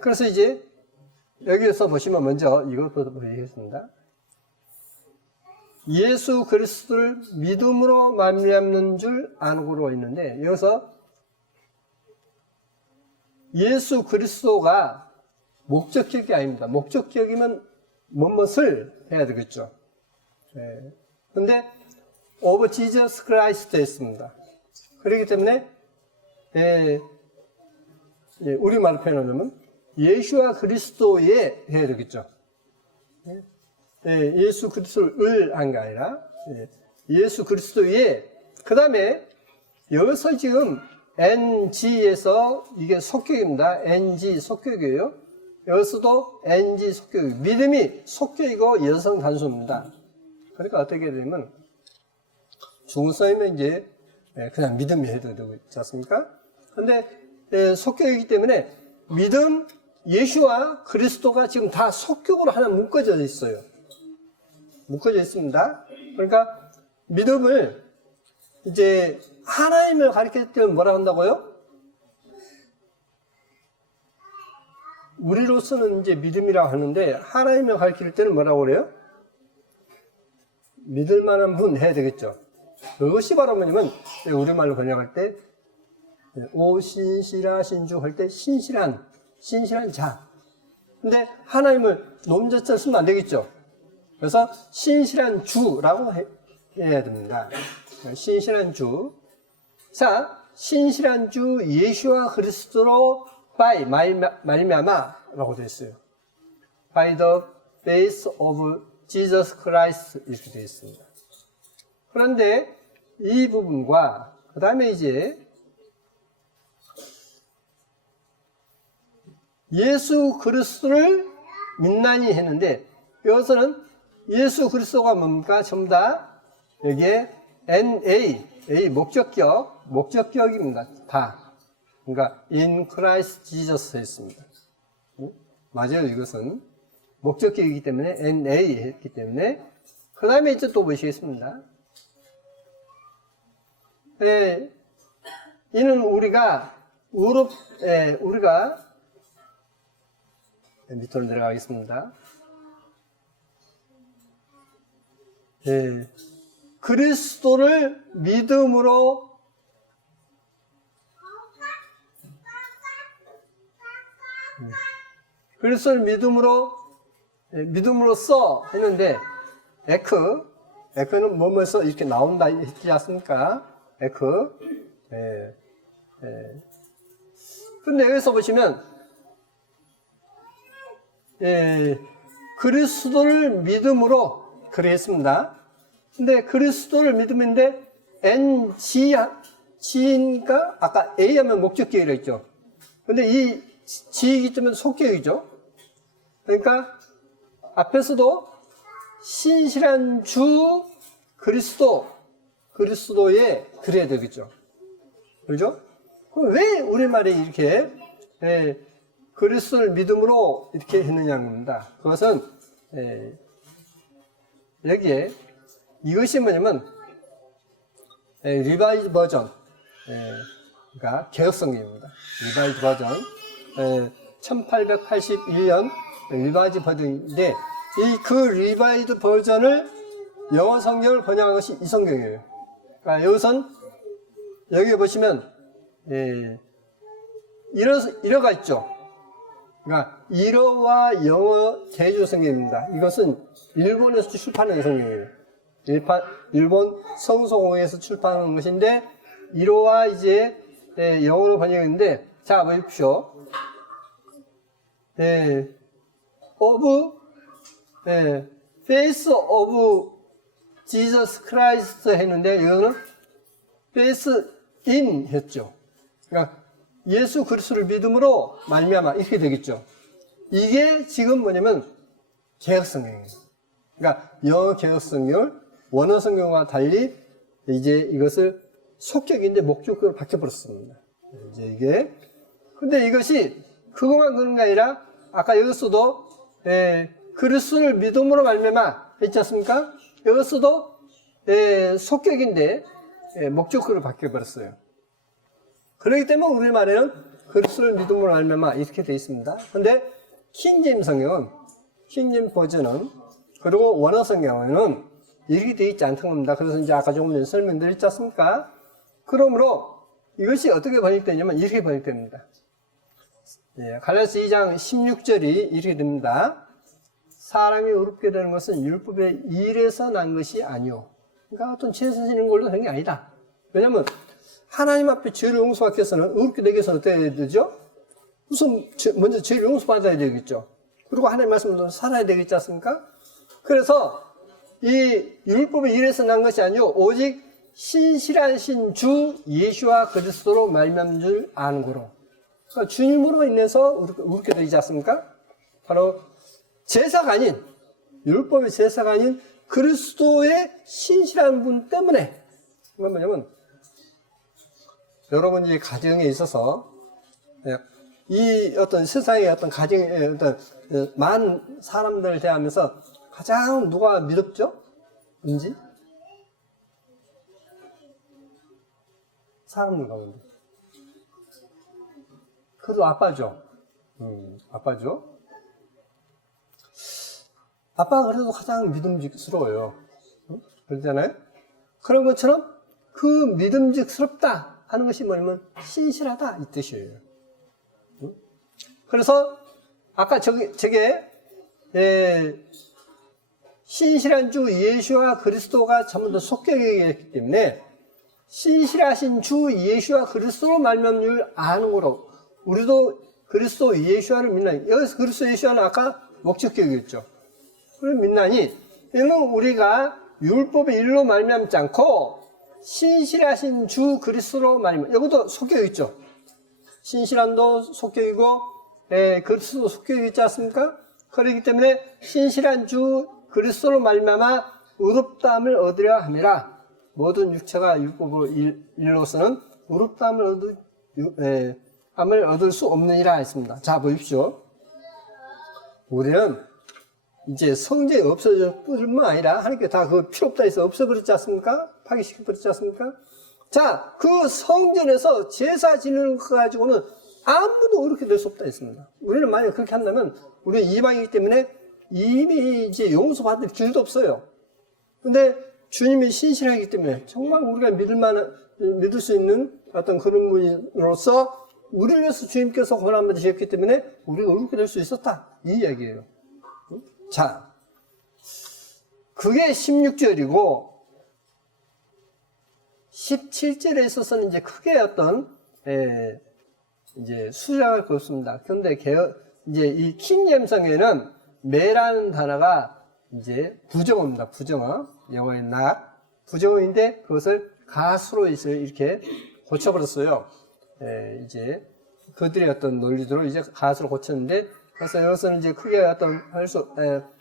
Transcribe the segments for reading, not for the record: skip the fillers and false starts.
그래서 이제 여기서 보시면 먼저 이것부터 보시겠습니다. 예수 그리스도를 믿음으로 말미암는 줄 아노로 있는데, 여기서 예수 그리스도가 목적격이 아닙니다. 목적격이면 뭐뭇을 해야 되겠죠. 그런데 of Jesus Christ 했습니다. 그렇기 때문에 우리말로 표현하면 예수와 그리스도에 해야 되겠죠. 예수 그리스도를 한 게 아니라 예수 그리스도에, 그 다음에 여기서 지금 NG에서 이게 속격입니다. NG 속격이에요. 여기서도 NG 속격, 믿음이 속격이고 여성 단수입니다. 그러니까 어떻게 되면 중성이면 이제 그냥 믿음이 해도 되고 있지 않습니까? 근데 속격이기 때문에 믿음, 예수와 그리스도가 지금 다 속격으로 하나 묶어져 있어요. 묶어져 있습니다. 그러니까 믿음을 이제 하나님을 가리킬 때는 뭐라 한다고요? 우리로서는 이제 믿음이라고 하는데 하나님을 가리킬 때는 뭐라고 그래요? 믿을 만한 분 해야 되겠죠. 그것이 바로 뭐냐면 우리말로 번역할 때 오 신실하신 주 할 때 신실한 자. 근데 하나님을 놈자처럼 쓰면 안 되겠죠. 그래서 신실한 주라고 해야 됩니다. 신실한 주. 자, 신실한 주 예수와 그리스도로 by 말미암아라고 되어 있어요. By the faith of Jesus Christ 이렇게 되어 있습니다. 그런데 이 부분과 그 다음에 이제 예수 그리스도를 믿나니 했는데 여기서는 예수 그리스도가 뭡니까? 전부 다 여기에 A 목적격입니다. 다. 그러니까 in Christ Jesus 했습니다. 맞아요. 이것은 목적격이기 때문에 NA 했기 때문에 그 다음에 이제 또 보시겠습니다. 이는 우리가 밑으로 내려가겠습니다. 그리스도를 믿음으로 그리스도를 믿음으로써 했는데 에크는 뭐뭐서 이렇게 나온다 했지 않습니까? 근데 여기서 보시면 그리스도를 믿음으로 그랬습니다. 근데 그리스도를 믿음인데 G인가? 아까 A 하면 목적격이라 했죠. 근데 이 G이기 때문에 속격이죠. 그러니까 앞에서도 신실한 주 그리스도에 그래야 되겠죠. 그렇죠? 그럼 왜 우리말에 이렇게 그리스도를 믿음으로 이렇게 했느냐는 겁니다. 그것은 여기에 이것이 뭐냐면 리바이즈 버전, 그러니까 개혁성경입니다. 리바이즈 버전 1881년 리바이즈 버전인데 그 리바이즈 버전을 영어 성경을 번역한 것이 이 성경이에요. 그러니까 여기 보시면 일어가 있죠. 그러니까 일어와 영어 대조 성경입니다. 이것은 일본에서 출판한 성경이에요. 일본 성서공회에서 출판한 것인데 일어와 이제 영어로 번역했는데 자 보십시오. Face of Jesus Christ 했는데 이거는 Face in 했죠. 그러니까 예수 그리스도를 믿음으로 말미암아 이렇게 되겠죠. 이게 지금 뭐냐면 개혁성경이에요. 그러니까 영어 개혁성경, 원어 성경과 달리 이제 이것을 속격인데 목적으로 바뀌어버렸습니다. 이제 이게 근데 이것이 그것만 그런 게 아니라 아까 여기서도 그리스도를 믿음으로 말미암아 했지 않습니까? 여기서도 속격인데 목적으로 바뀌어버렸어요. 그렇기 때문에 우리말에는 그리스도를 믿음으로 말미암아 이렇게 되어 있습니다. 근데 킹제임 성경은, 킹제임 버전은, 그리고 원어 성경에는 이렇게 되어 있지 않던 겁니다. 그래서 이제 아까 조금 전에 설명드렸지 않습니까? 그러므로 이것이 어떻게 번역되냐면 이렇게 번역됩니다. 예, 갈라디아서 2장 16절이 이렇게 됩니다. 사람이 의롭게 되는 것은 율법의 일에서 난 것이 아니오. 그러니까 어떤 제사 지는 걸로 된 게 아니다. 왜냐면 하나님 앞에 죄를 용서받기 위해서는, 의롭게 되기 위해서는 어떻게 해야 되죠? 우선 먼저 죄를 용서받아야 되겠죠. 그리고 하나님 말씀으로 살아야 되겠지 않습니까? 그래서 이 율법의 일에서 난 것이 아니오, 오직 신실하신 주 예수와 그리스도로 말미암은 줄 아는 거로. 그러니까 주님으로 인해서 의롭게 되지 않습니까? 바로 제사가 아닌, 율법의 제사가 아닌 그리스도의 신실한 분 때문에. 그건 뭐냐면, 여러분 이 가정에 있어서 이 어떤 세상의 어떤 가정의 어떤 많은 사람들을 대하면서 가장 누가 믿었죠? 왠지? 사람들 가운데. 그래도 아빠죠. 아빠죠. 아빠가 그래도 가장 믿음직스러워요. 그렇잖아요? 그런 것처럼 그 믿음직스럽다 하는 것이 뭐냐면 신실하다 이 뜻이에요. 그래서 아까 저게 신실한 주 예수와 그리스도가 전부 다 속격이기 때문에 신실하신 주 예수와 그리스도로 말미암는 줄 아는 거로, 우리도 그리스도 예수와를 믿나니, 여기서 그리스도 예수와는 아까 목적격이었죠. 그걸 믿나니 이는 우리가 율법의 일로 말미암지 않고 신실하신 주 그리스도로 말미암아. 여기도 속격이 있죠. 신실함도 속격이고 그리스도 속격이 있지 않습니까? 그렇기 때문에 신실한 주 그리스도로 말미암아 의롭다함을 얻으려 함이라. 모든 육체가 율법의 일로서는 의롭다함을 얻을 수 없느니라 했습니다. 자, 보십시오. 우리는 이제 성전이 없어질 뿐만 아니라 하나님께 다 그거 필요 없다 해서 없어버렸지 않습니까? 파괴시켜버렸지 않습니까? 자, 그 성전에서 제사 지내는 거 가지고는 아무도 그렇게 될 수 없다 했습니다. 우리는 만약 그렇게 한다면 우리는 이방이기 때문에 이미 이제 용서받을 길도 없어요. 근데 주님이 신실하기 때문에 정말 우리가 믿을 수 있는 어떤 그런 분으로서 우리를 위해서 주님께서 고난을 받으셨기 때문에 우리가 의롭게 될 수 있었다. 이 이야기예요. 자, 그게 16절이고 17절에 있어서는 이제 크게 어떤 이제 수정을 그렇습니다. 그런데 이제 이 킹제임성에는 매라는 단어가 이제 부정어입니다. 부정어. 영어의 not. 부정어인데 그것을 가수로 이렇게 고쳐버렸어요. 이제 그들의 어떤 논리대로 이제 가수로 고쳤는데, 그래서 여기서는 이제 크게 어떤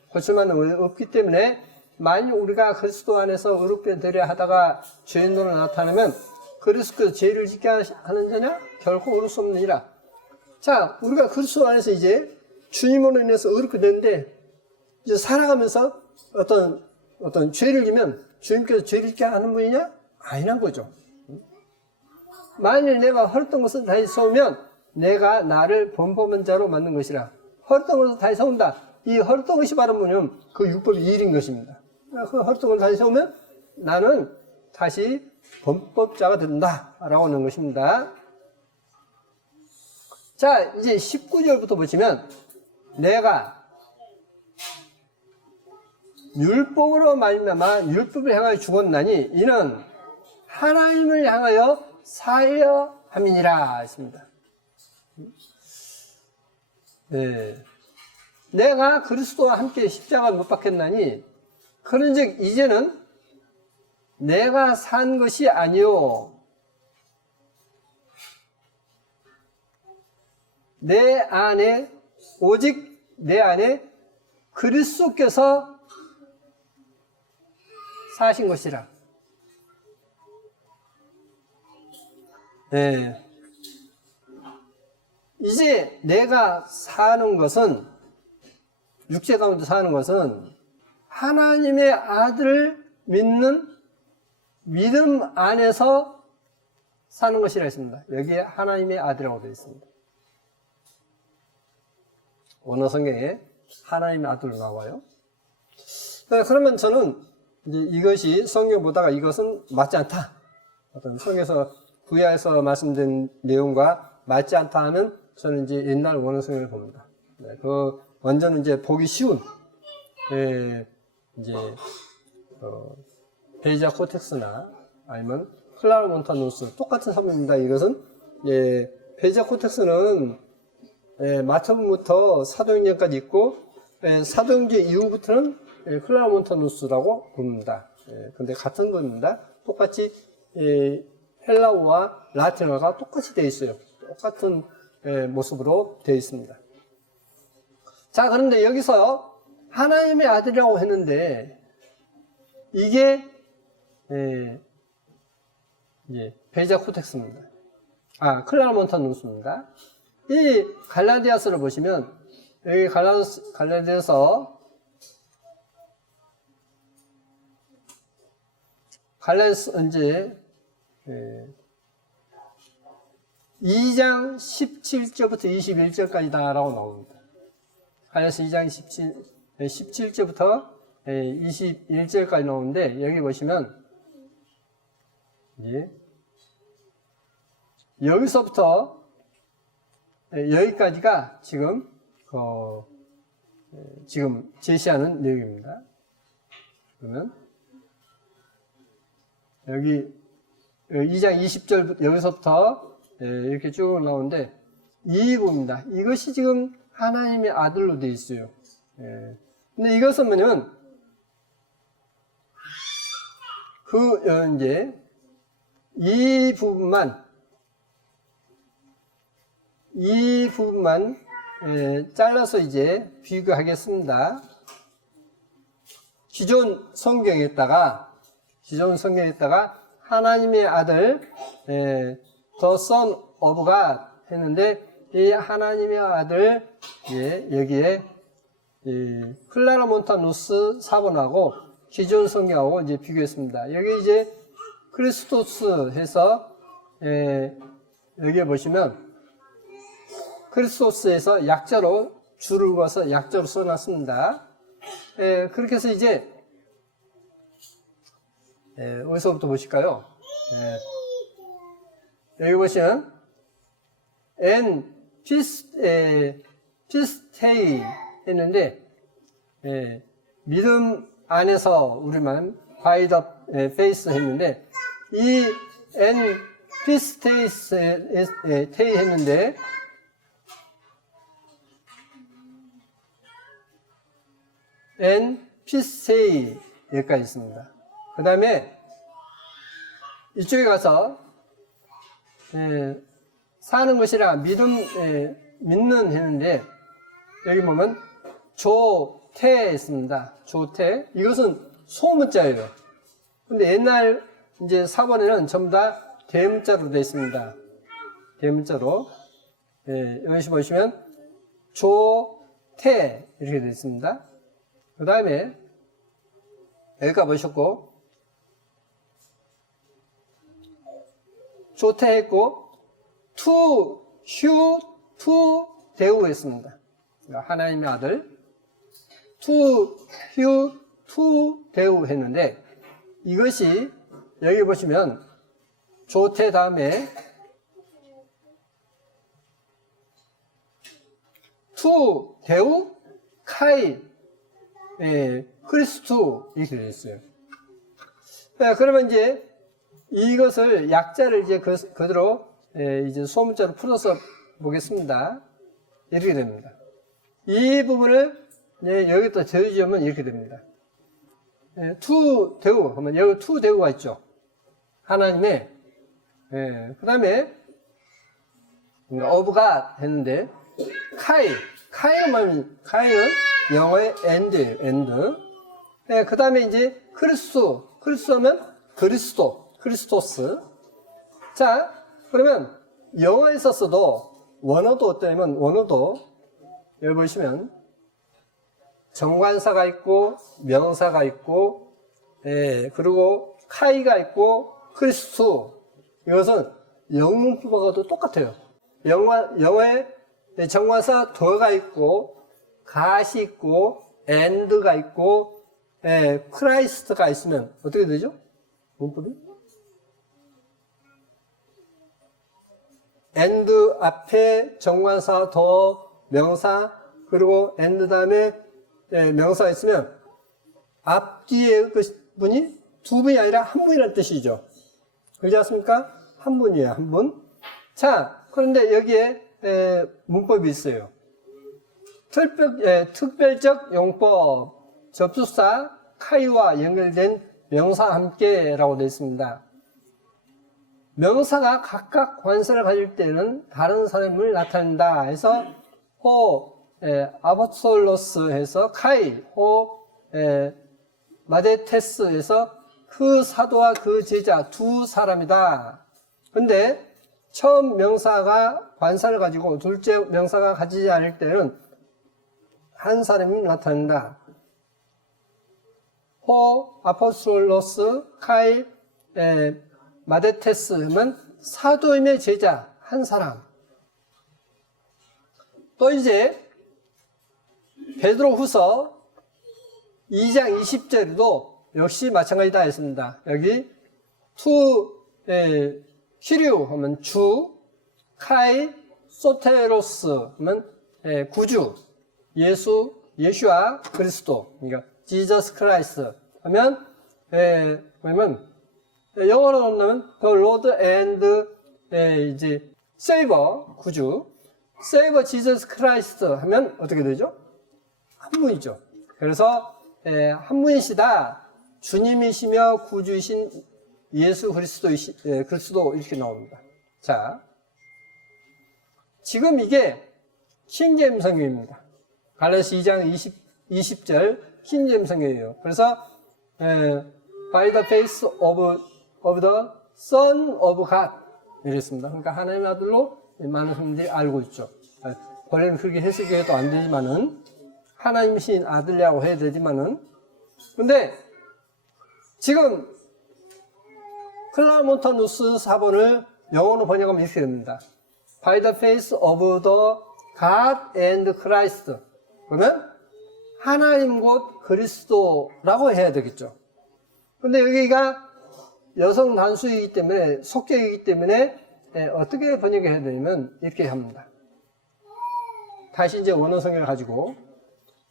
고칠 만한 없기 때문에 만약 우리가 그리스도 안에서 의롭게 되려 하다가 죄인으로 나타나면 그리스도께서 죄를 짓게 하는 자냐? 결코 그럴 수 없느니라. 자, 우리가 그리스도 안에서 이제 주님으로 인해서 의롭게 되는데 이제 살아가면서 어떤 죄를 지면 주님께서 죄를 짓게 하는 분이냐? 아니란 거죠. 만일 내가 헐었던 것을 다시 세우면 내가 나를 범법한 자로 만든 것이라. 헐었던 것을 다시 세운다. 이 헐었던 것이 바로 뭐냐면 그 율법의 일인 것입니다. 그 헐었던 것을 다시 세우면 나는 다시 범법자가 된다 라고 하는 것입니다. 자, 이제 19절부터 보시면 내가 율법으로 말미암아 율법을 향하여 죽었나니 이는 하나님을 향하여 사하여 함이니라 했습니다. 네. 내가 그리스도와 함께 십자가를 못 박혔나니 그런즉 이제는 내가 산 것이 아니요 오직 내 안에 그리스도께서 사신 것이라. 네. 이제 내가 사는 것은, 육체 가운데 사는 것은 하나님의 아들을 믿는 믿음 안에서 사는 것이라 했습니다. 여기에 하나님의 아들이라고 되어 있습니다. 원어 성경에 하나님의 아들로 나와요. 그러면 저는 이제 이것이 성경 보다가 이것은 맞지 않다. 어떤 성경에서 구약에서 말씀된 내용과 맞지 않다 하면 저는 이제 옛날 원어 성경을 봅니다. 그 완전히 이제 보기 쉬운 이제 베이자 코텍스나 아니면 클라라 몬타누스 똑같은 사본입니다. 이것은 베이자 코텍스는 마태복음부터 사도행전까지 있고 사도행전 이후부터는 클라라 몬타누스라고 부릅니다. 근데 같은 겁니다. 똑같이 헬라어와 라틴어가 똑같이 되어 있어요. 똑같은 모습으로 되어 있습니다. 자, 그런데 여기서 하나님의 아들이라고 했는데 이게 베이자 코텍스입니다. 클라라 몬타누스입니다. 이 갈라디아서를 보시면 여기 갈라디아서 이제 2장 17절부터 21절까지다라고 나옵니다. 갈라디아서 2장 17절부터 21절까지 나오는데 여기 보시면 여기서부터 여기까지가 지금 제시하는 내용입니다. 그러면 여기 2장 20절 여기서부터 이렇게 쭉 나오는데 이 부분입니다. 이것이 지금 하나님의 아들로 되어 있어요. 근데 이것은 뭐냐면 이제 이 부분만 잘라서 이제 비교하겠습니다. 기존 성경에다가 하나님의 아들, The Son of God 했는데 이 하나님의 아들 여기에 클라라 몬타누스 사본하고 기존 성경하고 이제 비교했습니다. 여기 이제 크리스토스 해서 여기에 보시면 크리스토스에서 약자로 줄을 그어서 약자로 써놨습니다. 그렇게 해서 이제 어디서부터 보실까요? 여기 보시면 피스테이 했는데 믿음 안에서 우리만 by the faith 했는데 이 피스테이 했는데 피스테이 여기까지 있습니다. 그 다음에 이쪽에 가서 사는 것이라 믿는 했는데 여기 보면 조태 있습니다. 조태 이것은 소문자예요. 근데 옛날 이제 사본에는 전부 다 대문자로 되어 있습니다. 대문자로 여기 보시면 조태 이렇게 되어 있습니다. 그 다음에 여기까지 보셨고 조태했고 투 대우 했습니다. 하나님의 아들 투 대우 했는데 이것이 여기 보시면 조태 다음에 투 대우 카이 크리스투 이렇게 되어 있어요. 그러면 이제 이것을 약자를 이제 그대로 이제 소문자로 풀어서 보겠습니다. 이렇게 됩니다. 이 부분을 여기다 대우지으면 이렇게 됩니다. 투 대우 하면 여기 투 대우가 있죠. 하나님의 그 다음에 of God 했는데 카이는 영어의 end. 그 다음에 이제 크리스토 하면 크리스토스. 자, 그러면 영어에서 써도 원어도 어떠냐면 원어도 여기 보시면 정관사가 있고 명사가 있고 그리고 카이가 있고 크리스토 이것은 영문법하고도 똑같아요. 영어에 정관사 더가 있고 gat이 있고 and가 있고 크라이스트가 있으면 어떻게 되죠? 문법이? and 앞에 정관사 더 명사 그리고 and 다음에 명사가 있으면 앞뒤에 그 분이 두 분이 아니라 한 분이라는 뜻이죠. 그렇지 않습니까? 한 분이에요, 한 분. 자, 그런데 여기에 문법이 있어요. 특별적 용법, 접수사 카이와 연결된 명사와 함께라고 되어 있습니다. 명사가 각각 관사를 가질 때는 다른 사람을 나타낸다 해서 아포스톨로스 해서 카이, 마데테스 해서 그 사도와 그 제자 두 사람이다. 근데 처음 명사가 관사를 가지고 둘째 명사가 가지지 않을 때는 한 사람이 나타난다. 아포스톨로스, 카이, 마데테스 하면 사도임의 제자 한 사람. 또 이제 베드로후서 2장 20절에도 역시 마찬가지다 했습니다. 여기 키리오 하면 주, 카이, 소테로스 하면 구주, 예수와 그리스도, 그러니까 Jesus Christ 하면 뭐냐면 영어로 한다면 the Lord and 이제 Savior 구주, Savior Jesus Christ 하면 어떻게 되죠? 한 분이죠. 그래서 한 분이시다. 주님이시며 구주이신 예수 그리스도 이렇게 나옵니다. 자, 지금 이게 킹제임스 성경입니다. 갈라디아 2장 20절 킹제임스 성경이에요. 그래서 by the face of the Son of God 이랬습니다. 그러니까 하나님의 아들로 많은 사람들이 알고 있죠. 본래는 그렇게 해석해도 안 되지만은 하나님이신 아들이라고 해야 되지만은 근데 지금 클라르몬트 누스 4번을 영어로 번역하면 이렇게 됩니다. By the face of the God and Christ. 그러면 하나님 곧 그리스도라고 해야 되겠죠. 근데 여기가 여성 단수이기 때문에 속격이기 때문에 어떻게 번역해야 되냐면 이렇게 합니다. 다시 이제 원어 성경을 가지고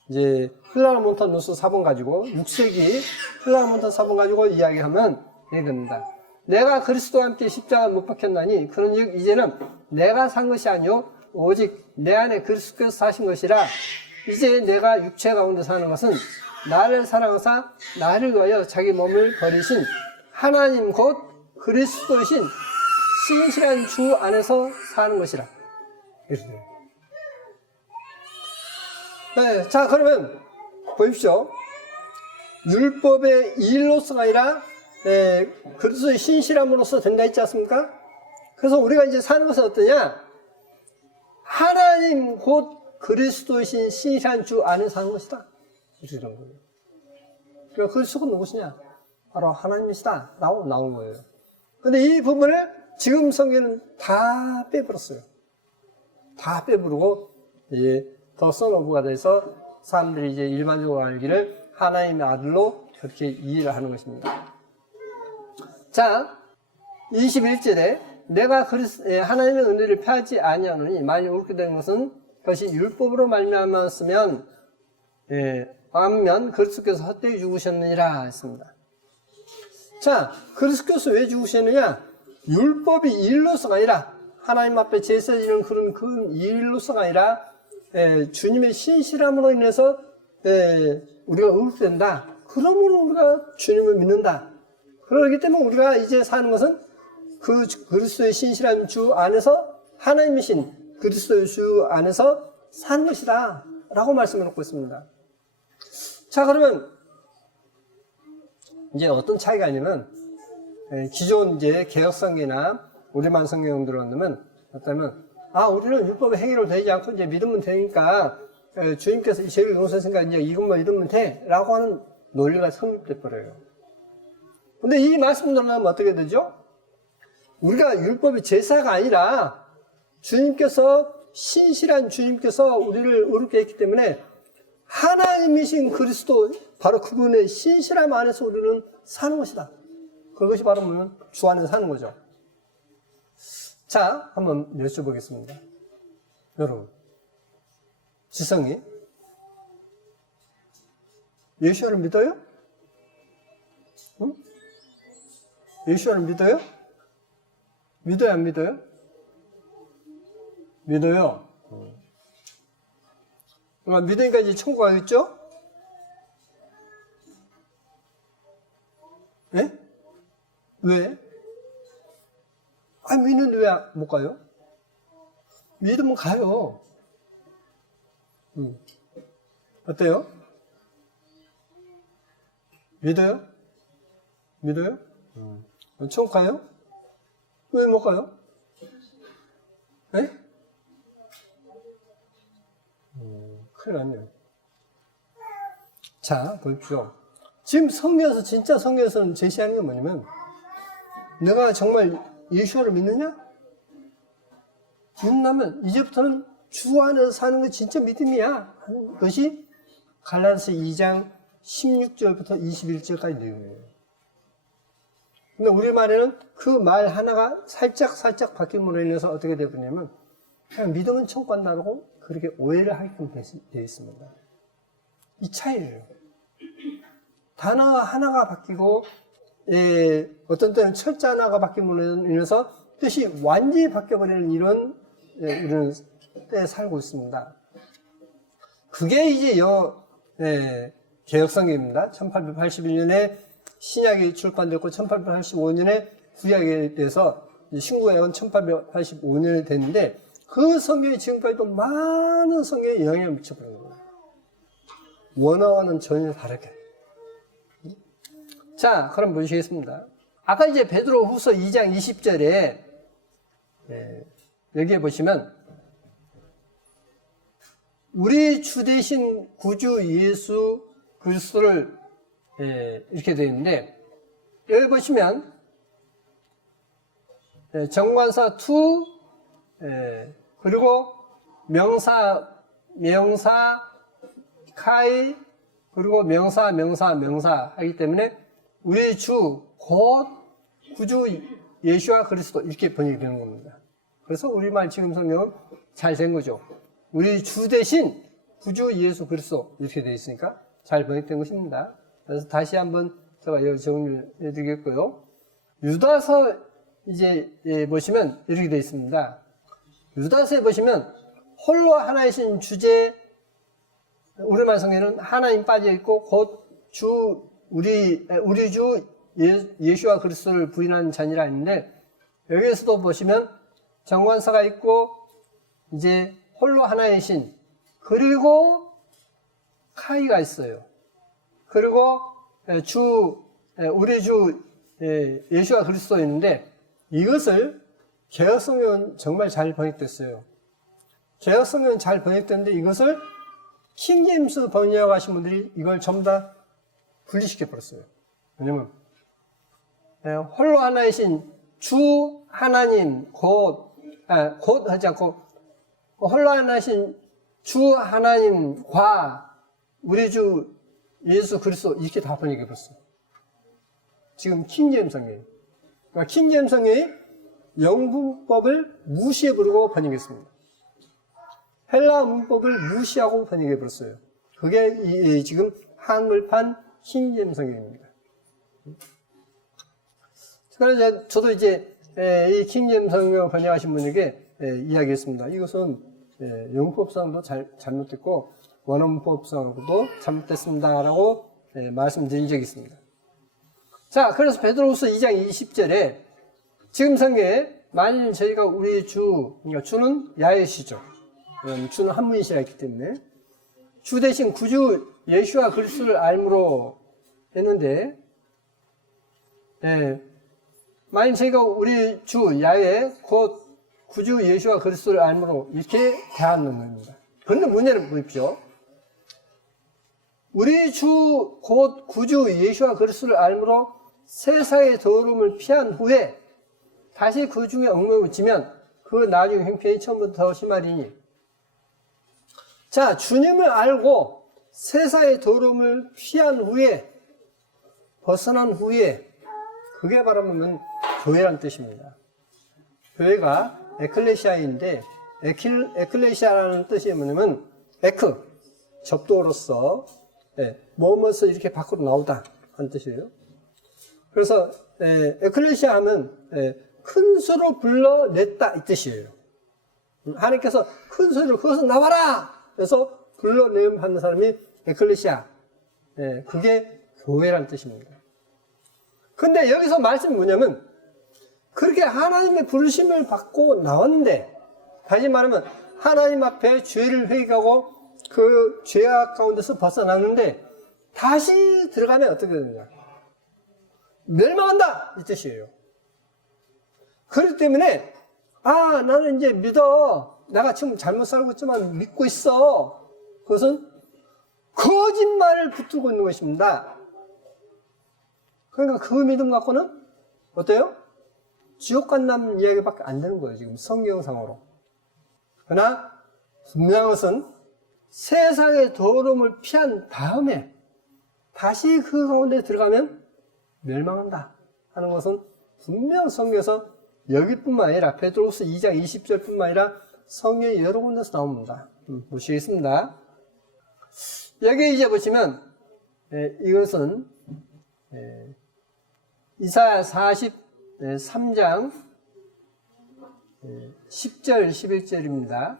이제 클라르몬트 누스 4번 가지고 6세기 클라르몬트 4번 가지고 이야기하면 이렇게 됩니다. 내가 그리스도와 함께 십자가에 못 박혔나니 그런즉 이제는 내가 산 것이 아니요 오직 내 안에 그리스도께서 사신 것이라 이제 내가 육체 가운데 사는 것은 나를 사랑하사 나를 위하여 자기 몸을 버리신 하나님 곧 그리스도이신 신실한 주 안에서 사는 것이라. 네, 자 그러면 보십시오. 율법의 일로서가 아니라 그리스도의 신실함으로써 된다 했지 않습니까? 그래서 우리가 이제 사는 것은 어떠냐? 하나님 곧 그리스도이신 신실한 주 안에 사는 것이다. 이런 거예요. 그러니까 그리스도가 누구시냐? 바로 하나님이시다. 라고 나온 거예요. 근데 이 부분을 지금 성경은 다 빼버렸어요. 다 빼부르고 이제 더 선오브가 돼서 사람들이 이제 일반적으로 알기를 하나님의 아들로 그렇게 이해를 하는 것입니다. 자, 21절에 내가 하나님의 은혜를 폐하지 아니하노니 만일 옳게 된 것은 그것이 율법으로 말미암았으면 암면 그리스도께서 헛되이 죽으셨느니라 했습니다. 자, 그리스도께서 왜 죽으셨느냐? 율법이 일로서가 아니라 하나님 앞에 제사 지는 그런 그 일로서가 아니라 주님의 신실함으로 인해서 우리가 의롭게 된다. 그러므로 우리가 주님을 믿는다. 그렇기 때문에 우리가 이제 사는 것은 그 그리스도의 신실한 주 안에서 하나님이신 그리스도의 주 안에서 사는 것이다 라고 말씀을 놓고 있습니다. 자 그러면 이제 어떤 차이가 있냐면 기존 이제 개혁성경이나 우리만 성경 들어간다면 어떠면 우리는 율법의 행위로 되지 않고 이제 믿으면 되니까 주님께서 이 죄를 용서하시니까 이제 이것만 믿으면 돼 라고 하는 논리가 성립돼 버려요. 근데 이 말씀 들어가면 어떻게 되죠? 우리가 율법의 제사가 아니라 주님께서 신실한 주님께서 우리를 의롭게 했기 때문에 하나님이신 그리스도 바로 그분의 신실함 안에서 우리는 사는 것이다. 그것이 바로 뭐냐면 주 안에 사는 거죠. 자, 한번 여쭤보겠습니다. 여러분, 지성이 예수를 믿어요? 응? 예수를 믿어요? 믿어요, 안 믿어요? 믿어요. 그러니까 믿으니까 이제 천국 가겠죠? 예? 왜? 믿는데 왜 못 가요? 믿으면 가요. 어때요? 믿어요? 믿어요? 천국 가요? 왜 못 가요? 예? 큰일 났네요. 자, 보십시오. 지금 성경에서, 진짜 성경에서는 제시하는 게 뭐냐면, 내가 정말 예수를 믿느냐? 믿는다면, 이제부터는 주 안에서 사는 게 진짜 믿음이야. 하는 것이 갈라디아서 2장 16절부터 21절까지 내용이에요. 근데 우리말에는 그 말 하나가 살짝 바뀜으로 인해서 어떻게 되냐면, 그냥 믿으면 천국 간다고 그렇게 오해를 하게끔 되어 있습니다. 이 차이예요. 단어 하나가 바뀌고, 어떤 때는 철자 하나가 바뀜으로 인해서 뜻이 완전히 바뀌어버리는 이런 때에 살고 있습니다. 그게 이제 개혁성경입니다. 1881년에 신약이 출판됐고 1885년에 구약에 대해서 신구약은 1885년이 됐는데 그 성경이 지금까지도 많은 성경에 영향을 미쳐버리는 거예요. 원어와는 전혀 다르게. 자, 그럼 보시겠습니다. 아까 이제 베드로후서 2장 20절에 여기에 보시면 우리 주 되신 구주 예수 그리스도를 이렇게 되어 있는데 여기 보시면 정관사 투 그리고 명사 카이 그리고 명사 하기 때문에 우리 주 곧 구주 예수와 그리스도 이렇게 번역이 되는 겁니다. 그래서 우리말 지금 성경은 잘 된 거죠. 우리 주 대신 구주 예수 그리스도 이렇게 되어 있으니까 잘 번역된 것입니다. 그래서 다시 한번 제가 여기 정리를 해드리겠고요. 유다서 이제 보시면 이렇게 되어 있습니다. 유다서에 보시면 홀로 하나이신 주제 우리말 성경에는 하나님 빠져 있고 곧 주 우리 주 예수와 그리스도를 부인하는 자니라 했는데 여기에서도 보시면 정관사가 있고 이제 홀로 하나이신 그리고 카이가 있어요. 그리고 우리 주 예수와 그리스도 있는데 이것을 개혁성경은 정말 잘 번역됐어요. 개혁성경은 잘 번역됐는데 이것을 킹제임스 번역하신 분들이 이걸 전부 다 분리시켜 버렸어요. 왜냐면 홀로 하나이신 주 하나님 곧 하지 않고 홀로 하나이신 주 하나님과 우리 주 예수 그리스도 이렇게 다 번역해 버렸어요. 지금 킹제임스 성경이. 그러니까 킹제임스 성경이 영문법을 무시해 버리고 번역했습니다. 헬라 문법을 무시하고 번역해 버렸어요. 그게 지금 한글판 킹제임스 성경입니다. 그래서 저도 이제 이 킹제임스 성경을 번역하신 분에게 이야기했습니다. 이것은 영문법상으로도 잘못됐고 원어문법상으로도 잘못됐습니다라고 말씀드린 적이 있습니다. 자, 그래서 베드로후서 2장 20절에 지금 성경에 만일 저희가 우리 그러니까 주는 야훼시죠. 주는 한 분이시라 했기 때문에 주 대신 구주 예수와 그리스도를 알므로 했는데 만일 저희가 우리 주 야훼 곧 구주 예수와 그리스도를 알므로 이렇게 대하는 겁니다. 그런데 문제를 보십시오. 우리 주 곧 구주 예수와 그리스도를 알므로 세상의 더러움을 피한 후에 다시 그 중에 얽매여 지면 그 나중 형편이 처음부터 더 심하리니. 자, 주님을 알고 세상의 더러움을 피한 후에, 벗어난 후에, 그게 바라보면 교회란 뜻입니다. 교회가 에클레시아인데, 에클레시아라는 뜻이 뭐냐면, 접도로서, 뭐뭐서 이렇게 밖으로 나오다 하는 뜻이에요. 그래서 에클레시아 하면 큰 수로 불러냈다 이 뜻이에요. 하나님께서 큰 소리로 그것은 나와라! 그래서 불러내음 하는 사람이 에클레시아. 그게 교회란 뜻입니다. 근데 여기서 말씀이 뭐냐면 그렇게 하나님의 부르심을 받고 나왔는데, 다시 말하면 하나님 앞에 죄를 회개하고 그 죄악 가운데서 벗어났는데 다시 들어가면 어떻게 되느냐? 멸망한다! 이 뜻이에요. 그렇기 때문에 나는 이제 믿어. 내가 지금 잘못 살고 있지만 믿고 있어. 그것은 거짓말을 붙들고 있는 것입니다. 그러니까 그 믿음 갖고는 어때요? 지옥 간다는 이야기밖에 안 되는 거예요. 지금 성경상으로. 그러나 분명한 것은 세상의 더러움을 피한 다음에 다시 그 가운데 들어가면 멸망한다 하는 것은 분명 성경에서 여기뿐만 아니라 베드로후서 2장 20절뿐만 아니라 성경의 여러 군데서 나옵니다. 보시겠습니다. 여기 이제 보시면 이것은 이사야 43장 10절 11절입니다.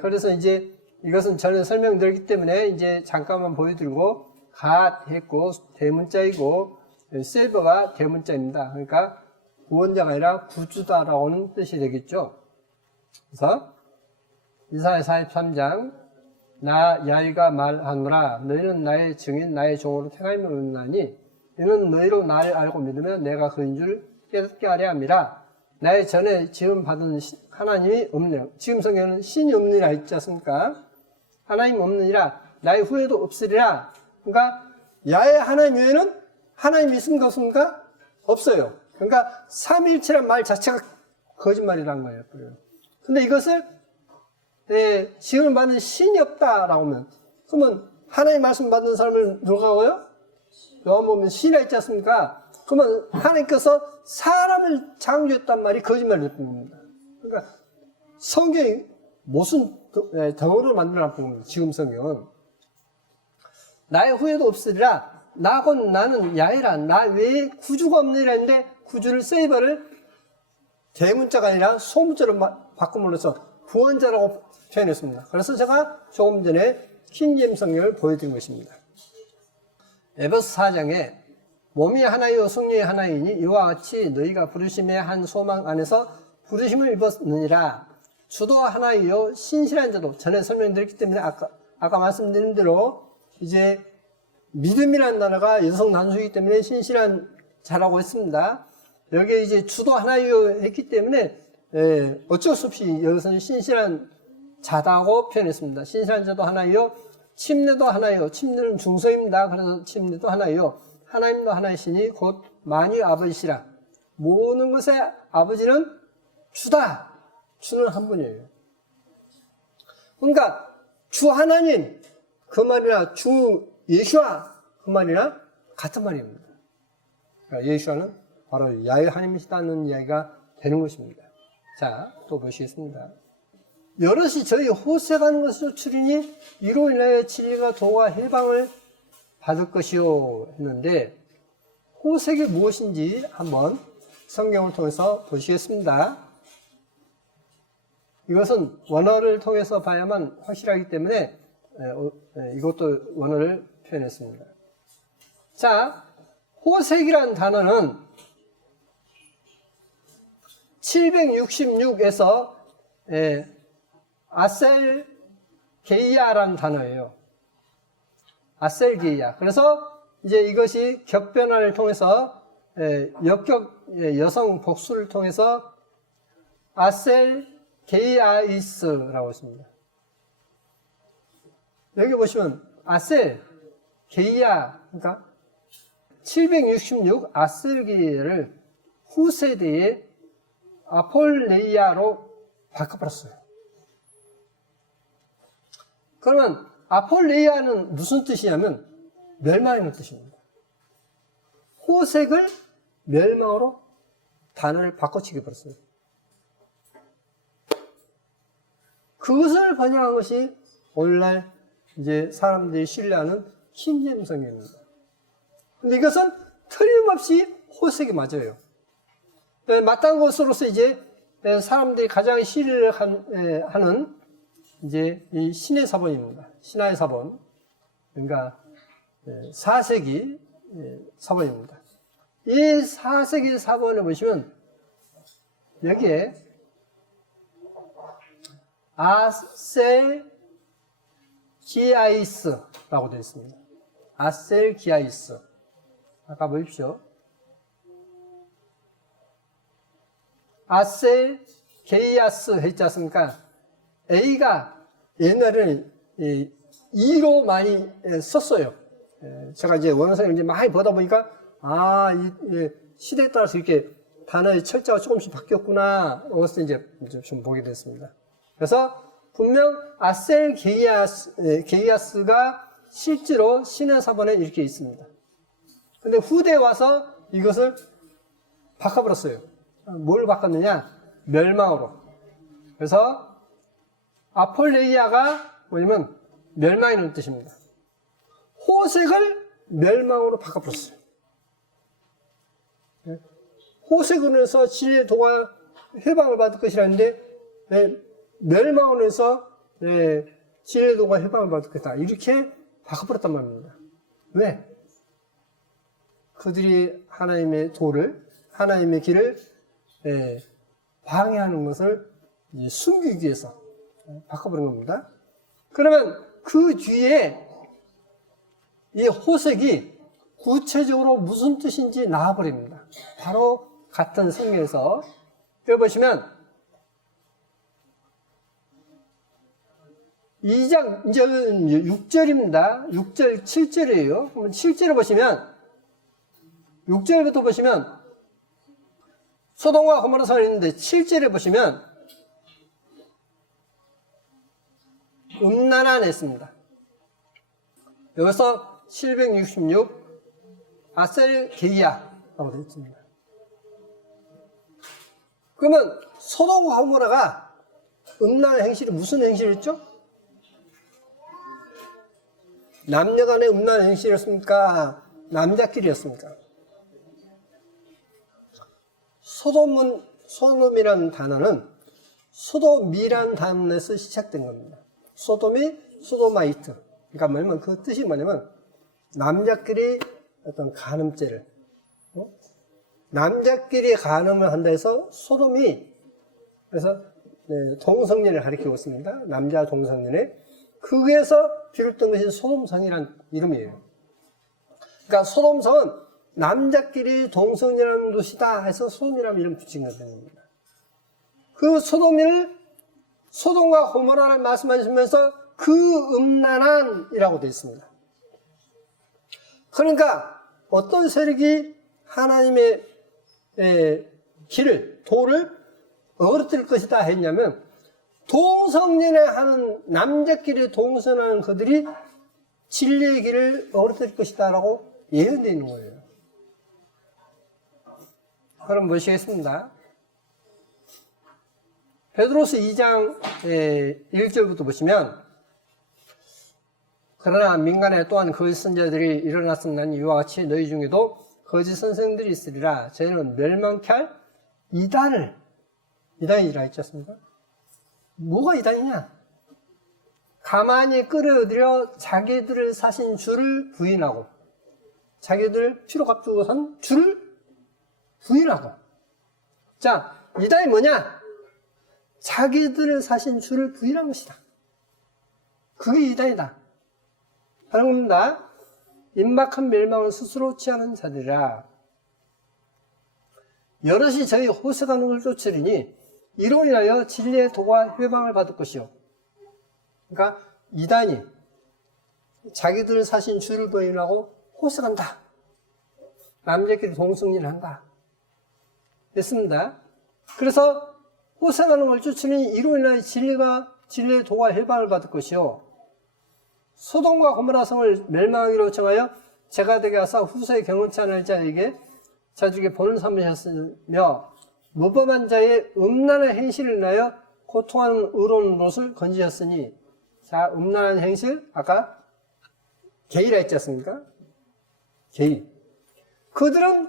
그래서 이제 이것은 저는 설명드렸기 때문에 이제 잠깐만 보여드리고, 갓 했고 대문자이고 세이버가 대문자입니다. 그러니까 구원자가 아니라 구주다라고는 뜻이 되겠죠. 그래서 이사야 43장 나 야훼가 말하노라 너희는 나의 증인 나의 종으로 택하심을 얻나니 이는 너희로 나를 알고 믿으면 내가 그인 줄 깨닫게 하려 함이라. 나의 전에 지음 받은 하나님이 없네요. 지금 성경에는 신이 없느니라 있지 않습니까? 하나님 없느니라 나의 후에도 없으리라. 그러니까 야훼 하나님 외에는 하나님이 있습니까 없습니까? 없어요. 그러니까 삼위일체란 말 자체가 거짓말이라는 거예요. 근데 이것을 지음을 받는 신이 없다라고 하면, 그러면 하나님 말씀 받는 사람을 누가 하고요? 요한복음에 신이 있지 않습니까? 그러면 하나님께서 사람을 창조했단 말이 거짓말일 뿐입니다. 그러니까 성경이 무슨 덩어리로 만들어놨던 겁니다. 지금 성경은 나의 후에도 없으리라. 나곤 나는 야훼라. 나 외에 구주가 없느니라 했는데 구주를 세이버를 대문자가 아니라 소문자로 바꿈으로써 구원자라고 표현했습니다. 그래서 제가 조금 전에 킹제임스 성경을 보여드린 것입니다. 에베소 4장에 몸이 하나이요 성령이 하나이니 이와 같이 너희가 부르심의 한 소망 안에서 부르심을 입었느니라. 주도 하나이요 신실한 자도, 전에 설명드렸기 때문에 아까 말씀드린 대로 이제 믿음이라는 단어가 여성 단수이기 때문에 신실한 자라고 했습니다. 여기에 이제 주도 하나이요 했기 때문에 어쩔 수 없이 여기서는 신실한 자다고 표현했습니다. 신실한 자도 하나이요, 침례도 하나이요. 침례는 중서입니다. 그래서 침례도 하나이요. 하나님도 하나이시니 곧 만유의 아버지시라. 모든 것의 아버지는 주다. 주는 한 분이에요. 그러니까 주 하나님 그 말이나 주 예수와 그 말이나 같은 말입니다. 그러니까 예수와는 바로 야훼 하나님이시다는 이야기가 되는 것입니다. 자, 또 보시겠습니다. 여럿이 저희 호세가 하는 것을 추리니 이로 인하여 진리가 도와 해방을 받을 것이요 했는데, 호색이 무엇인지 한번 성경을 통해서 보시겠습니다. 이것은 원어를 통해서 봐야만 확실하기 때문에 이것도 원어를 표현했습니다. 자, 호색이라는 단어는 766에서 아셀게이아라는 단어예요. 아셀게이아. 그래서 이제 이것이 격변화를 통해서 여성 복수를 통해서 아셀게이아이스라고 했습니다. 여기 보시면 아셀게이아, 그러니까 766 아셀게이아를 후세대의 아폴레이아로 바꿔버렸어요. 그러면 아폴레이아는 무슨 뜻이냐면 멸망이라는 뜻입니다. 호색을 멸망으로 단어를 바꿔치기 버렸어요. 그것을 번역한 것이 오늘날 이제 사람들이 신뢰하는 킹제임스 성경입니다. 근데 이것은 틀림없이 호색이 맞아요. 마땅한 것으로서 이제 사람들이 가장 신뢰를 하는 이제 이 신의 사본입니다. 신화의 사본. 그러니까 4세기 사본입니다. 이 4세기 사본에 보시면 여기에 아셀기아이스라고 되어 있습니다. 아셀기아이스. 아까 보십시오. 아셀게이아스 했지 않습니까? A가 옛날에는 E로 많이 썼어요. 제가 이제 원어성을 이제 많이 보다 보니까, 이 시대에 따라서 이렇게 단어의 철자가 조금씩 바뀌었구나. 그것을 이제 좀 보게 됐습니다. 그래서 분명 아셀게이아스가 실제로 신의 사본에 이렇게 있습니다. 근데 후대에 와서 이것을 바꿔버렸어요. 뭘 바꿨느냐? 멸망으로. 그래서 아폴레이아가 뭐냐면 멸망이라는 뜻입니다. 호색을 멸망으로 바꿔버렸어요. 호색으로 해서 진리의 도가 회방을 받을 것이라는데 멸망으로 해서 진리의 도가 회방을 받을 것이다. 이렇게 바꿔버렸단 말입니다. 왜? 그들이 하나님의 도를, 하나님의 길을 방해하는 것을 숨기기 위해서 바꿔버린 겁니다. 그러면 그 뒤에 이 호색이 구체적으로 무슨 뜻인지 나와버립니다. 바로 같은 성경에서 펴보시면 2장, 이제 6절입니다. 6절, 7절이에요. 그러면 7절을 보시면 6절부터 보시면 소돔과 고모라 성이 있는데 7절에 보시면 음란한 애습니다. 여기서 766 아셀게이아라고 되어 있습니다. 그러면 소돔과 고모라가 음란한 행실이 무슨 행실이었죠? 남녀 간의 음란한 행실이었습니까? 남자끼리였습니까? 소돔이라는 단어는 소돔이라는 단어에서 시작된 겁니다. 소돔이 소도마이트. 그러니까 뭐냐면 그 뜻이 뭐냐면 남자끼리 어떤 간음죄를, 남자끼리 간음을 한다 해서 소돔이, 그래서 동성년을 가리키고 있습니다. 남자 동성년에. 그에서 비롯된 것이 소돔성이라는 이름이에요. 그러니까 소돔성은 남자끼리 동성연하는 도시다 해서 소돔이라는 이름 붙인 겁니다. 그 소돔과 고모라를 말씀하시면서 그 음란한이라고 되어 있습니다. 그러니까 어떤 세력이 하나님의 길을, 도를 어그러뜨릴 것이다 했냐면 동성연애 하는 남자끼리 동성하는 그들이 진리의 길을 어그러뜨릴 것이다 라고 예언되어 있는 거예요. 그럼 보시겠습니다. 베드로서 2장 1절부터 보시면 그러나 민간에 또한 거짓 선자들이 일어났으면 이와 같이 너희 중에도 거짓 선생들이 있으리라. 저희는 멸망케 할 이단이라 했지 않습니까? 뭐가 이단이냐? 가만히 끌어들여 자기들을 사신 주를 부인하고 자기들 피로 값주고 산 주를 부인하고. 자, 이단이 뭐냐? 자기들을 사신 주를 부인한 것이다. 그게 이단이다. 다른 겁니다. 임박한 멸망을 스스로 취하는 자들이라. 여럿이 저희 호색하는 걸 쫓으리니 이로 인하여 진리의 도가 회방을 받을 것이요. 그러니까 이단이 자기들 사신 주를 부인하고 호색한다. 남자끼리 동성연을 한다. 됐습니다. 그래서 호색하는 걸 쫓으니 이로 인하여 진리의 도가 회방을 받을 것이요. 소돔과 고모라 성을 멸망하기로 정하여 재가 되게 하사 후세에 경건치 않을 자에게 자주에게 본을 삼으셨으며 무범한 자의 음란한 행실을 인하여 고통하는 의로운 롯을 건지셨으니. 자, 음란한 행실, 아까 게이라 했지 않습니까? 게이. 그들은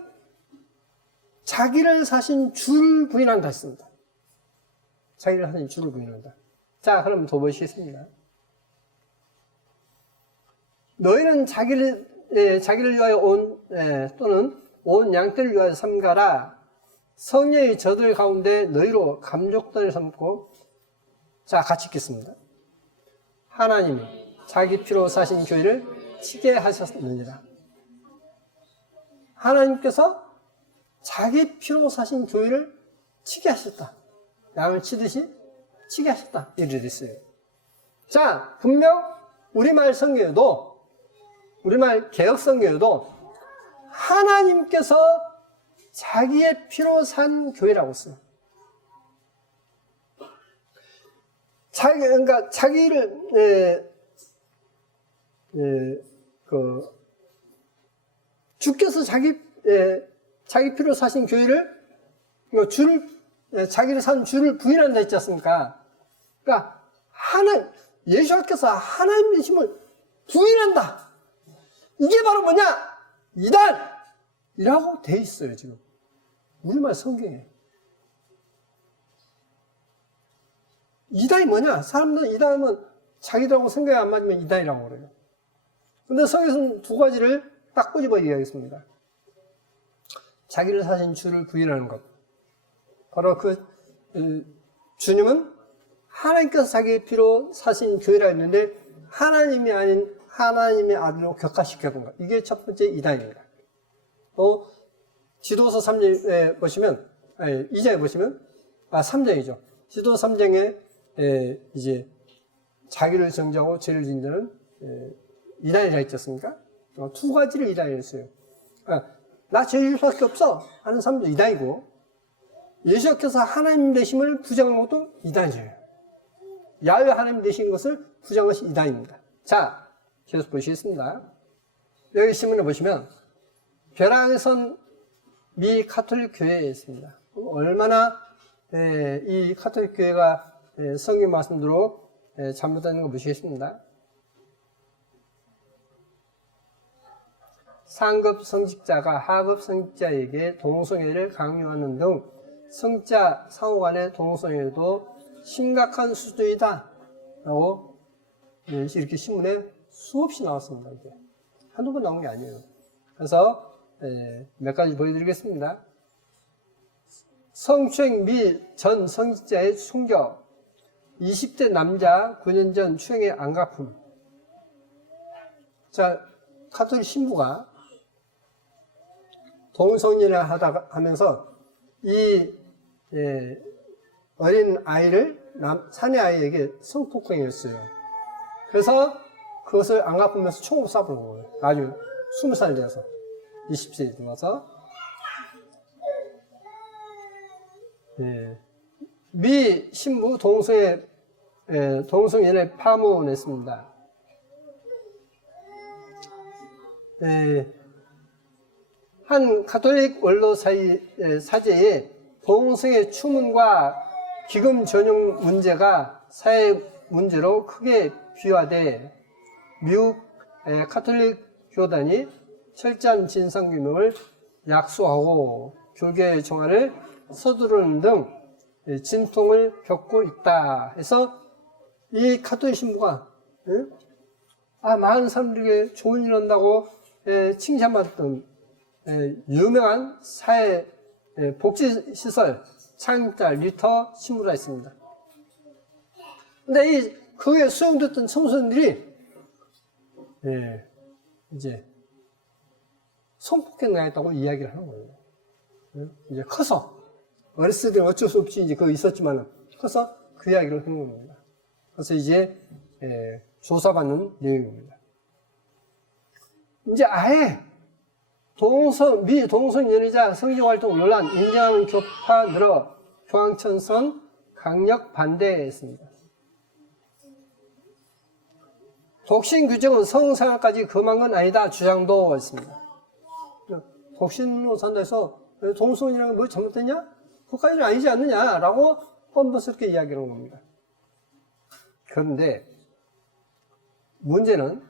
자기를 사신 주를 부인한다 했습니다. 자기를 사신 주를 부인한다. 자, 그럼 더 보시겠습니다. 너희는 자기를 위하여 또는 온 양떼를 위하여 삼가라. 성령의 저들 가운데 너희로 감족단을 삼고. 자, 같이 읽겠습니다. 하나님이 자기 피로 사신 교회를 치게 하셨느니라. 하나님께서 자기 피로 사신 교회를 치게 하셨다. 양을 치듯이 치게 하셨다. 이렇게 됐어요. 자, 분명 우리말 성경에도, 우리말 개혁 성경에도 하나님께서 자기의 피로 산 교회라고 써요. 그러니까 자기를 주께서 자기 피로 사신 교회를 자기를 산 주를 부인한다 했지 않습니까? 그러니까 예수께서 하나님이심을 부인한다. 이게 바로 뭐냐? 이단이라고 돼 있어요, 지금. 우리말 성경에. 이단이 뭐냐? 사람들은 이단하면 자기들하고 생각이 안 맞으면 이단이라고 그래요. 근데 성경에서는 두 가지를 딱 꼬집어 얘기하겠습니다. 자기를 사신 주를 부인하는 것. 바로 주님은 하나님께서 자기의 피로 사신 교회라 했는데 하나님이 아닌 하나님의 아들로 격화시켜둔 것. 이게 첫 번째 이단입니다. 또 지도서 3장에 보시면, 2장에 보시면, 3장이죠. 지도서 3장에 이제 자기를 정죄하고 죄를 짓는 이단이라 했지 않습니까? 두 가지를 이단이라 했어요. 나 죄일 수밖에 없어 하는 사람도 이단이고, 예수께서 하나님 되심을 부정한 것도 이단이에요. 야훼 하나님 되신 것을 부정한 것이 이단입니다. 자, 계속 보시겠습니다. 여기 신문에 보시면 벼랑선 미 가톨릭 교회에 있습니다. 얼마나 이 가톨릭 교회가 성경 말씀대로 잘못되는 거 보시겠습니다. 상급 성직자가 하급 성직자에게 동성애를 강요하는 등 성자 상호 간의 동성애도 심각한 수준이다 라고 이렇게 신문에 수없이 나왔습니다. 이게 한두 번 나온 게 아니에요. 그래서 몇 가지 보여드리겠습니다. 성추행 미 전 성직자의 충격, 20대 남자 9년 전 추행의 안갚음. 자, 가톨릭 신부가 동성애를 하면서 이 어린 아이를 사내 아이에게 성폭행했어요. 그래서 그것을 안 갚으면서 총으로 쏴버린 거예요. 아주 20살 되어서 20세에 들어와서 미 신부 동성애를 파문했습니다. 한 가톨릭 원로 사제의 동성애 추문과 기금 전용 문제가 사회 문제로 크게 비화돼 미국 가톨릭 교단이 철저한 진상규명을 약속하고 교계 정화를 서두르는 등 진통을 겪고 있다 해서 이 가톨릭 신부가 많은 사람들에게 좋은 일 한다고 칭찬받았던 유명한 사회 복지시설 창립자 리터 신부가 있습니다. 근데 그에 수용됐던 청소년들이 이제 성폭행 당했다고 이야기를 하는 거예요. 이제 커서 어렸을 때는 어쩔 수 없이 이제 그거 있었지만 커서 그 이야기를 하는 겁니다. 그래서 이제 조사받는 내용입니다. 이제 아예 미 동성 연애자 성직활동 논란 인정하는 교파 늘어 교황청선 강력 반대했습니다. 독신 규정은 성생활까지 금한 건 아니다 주장도 있습니다. 독신으로 산다 해서 동성이라는 게 뭐 잘못됐냐? 그까지는 아니지 않느냐라고 뻔뻔스럽게 이야기하는 겁니다. 그런데 문제는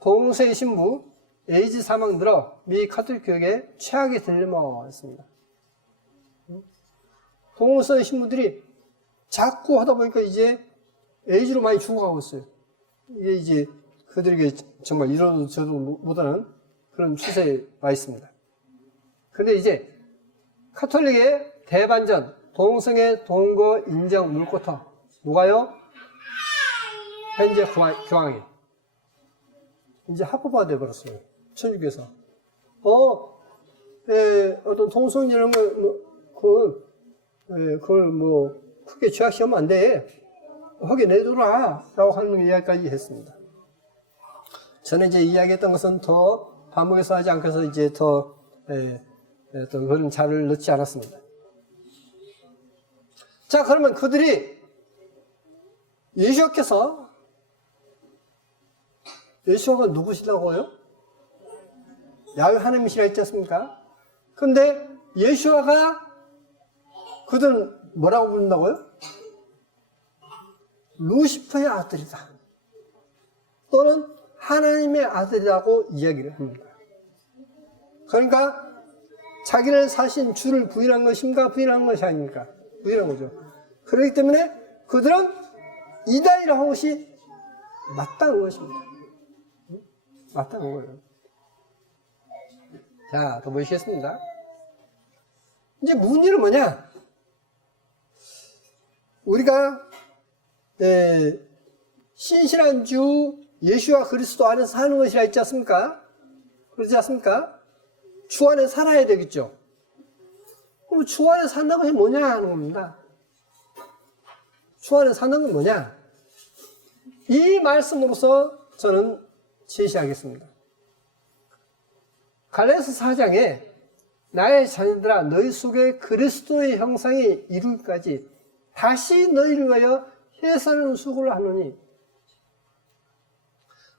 동성애 신부 에이즈 사망 들어 미 카톨릭 교육에 최악의 딜레마가 있습니다. 동성애 신부들이 자꾸 하다 보니까 이제 에이즈로 많이 죽어가고 있어요. 이게 이제 그들에게 정말 이러도 저도 못하는 그런 추세에 와 있습니다. 근데 이제 카톨릭의 대반전, 동성애 동거 인정 물꼬터. 누가요? 현재 교황이. 이제 합법화 되어버렸어요. 천주교에서. 어떤 동성애라는 걸, 그걸 뭐, 크게 죄악시하면 안 돼. 하게 내줘라. 라고 하는 이야기까지 했습니다. 저는 이제 이야기했던 것은 더 반복해서 하지 않고서 이제 더 그런 자료를 넣지 않았습니다. 자, 그러면 그들이 예수와가 누구시라고요? 야훼 하나님이시라 했지 않습니까? 근데 예수와가 그들은 뭐라고 부른다고요? 루시퍼의 아들이다. 또는 하나님의 아들이라고 이야기를 합니다. 그러니까 자기를 사신 주를 부인한 것인가 부인한 것이 아닙니까? 부인한 거죠. 그렇기 때문에 그들은 이다이라고 하는 것이 마땅한 것입니다. 마땅한 거예요. 자, 더 보시겠습니다. 이제 문제는 뭐냐? 우리가 신실한 주 예수와 그리스도 안에서 사는 것이라 했지 않습니까? 그렇지 않습니까? 주 안에 살아야 되겠죠. 그럼 주 안에 산다는 것이 뭐냐 하는 겁니다. 주 안에 사는 건 뭐냐? 이 말씀으로서 저는 제시하겠습니다. 갈라디아서 4장에 나의 자녀들아 너희 속에 그리스도의 형상이 이루기까지 다시 너희를 위하여 해산하는 수고를 하노니.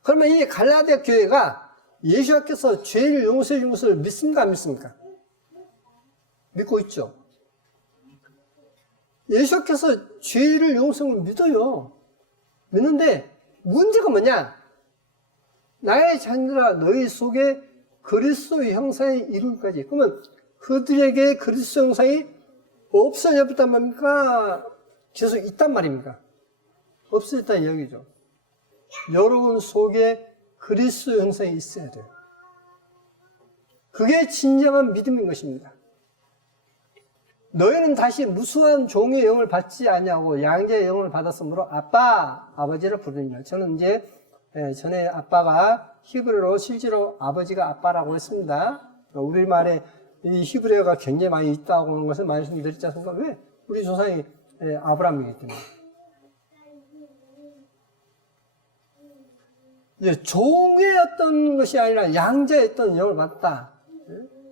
그러면 이 갈라디아 교회가 예수께서 죄를 용서해 준 것을 믿습니까? 안 믿습니까? 믿고 있죠. 예수께서 죄를 용서한 걸 믿어요. 믿는데 문제가 뭐냐? 나의 자녀들아 너희 속에 그리스도의 형상이 이루기까지. 그러면 그들에게 그리스도 형상이 없어졌단 말입니까? 계속 있단 말입니까? 없어졌다는 이야기죠. 여러분 속에 그리스도 형상이 있어야 돼요. 그게 진정한 믿음인 것입니다. 너희는 다시 무수한 종의 영을 받지 아니하고 양자의 영을 받았으므로 아빠, 아버지를 부르니라. 저는 이제 전에 아빠가 히브리어로 실제로 아버지가 아빠라고 했습니다. 우리말에 이 히브리어가 굉장히 많이 있다고 하는 것을 말씀드렸지 않습니까? 왜? 우리 조상이 아브라함이기 때문에. 이제 종의 어떤 것이 아니라 양자의 어떤 영을 받았다.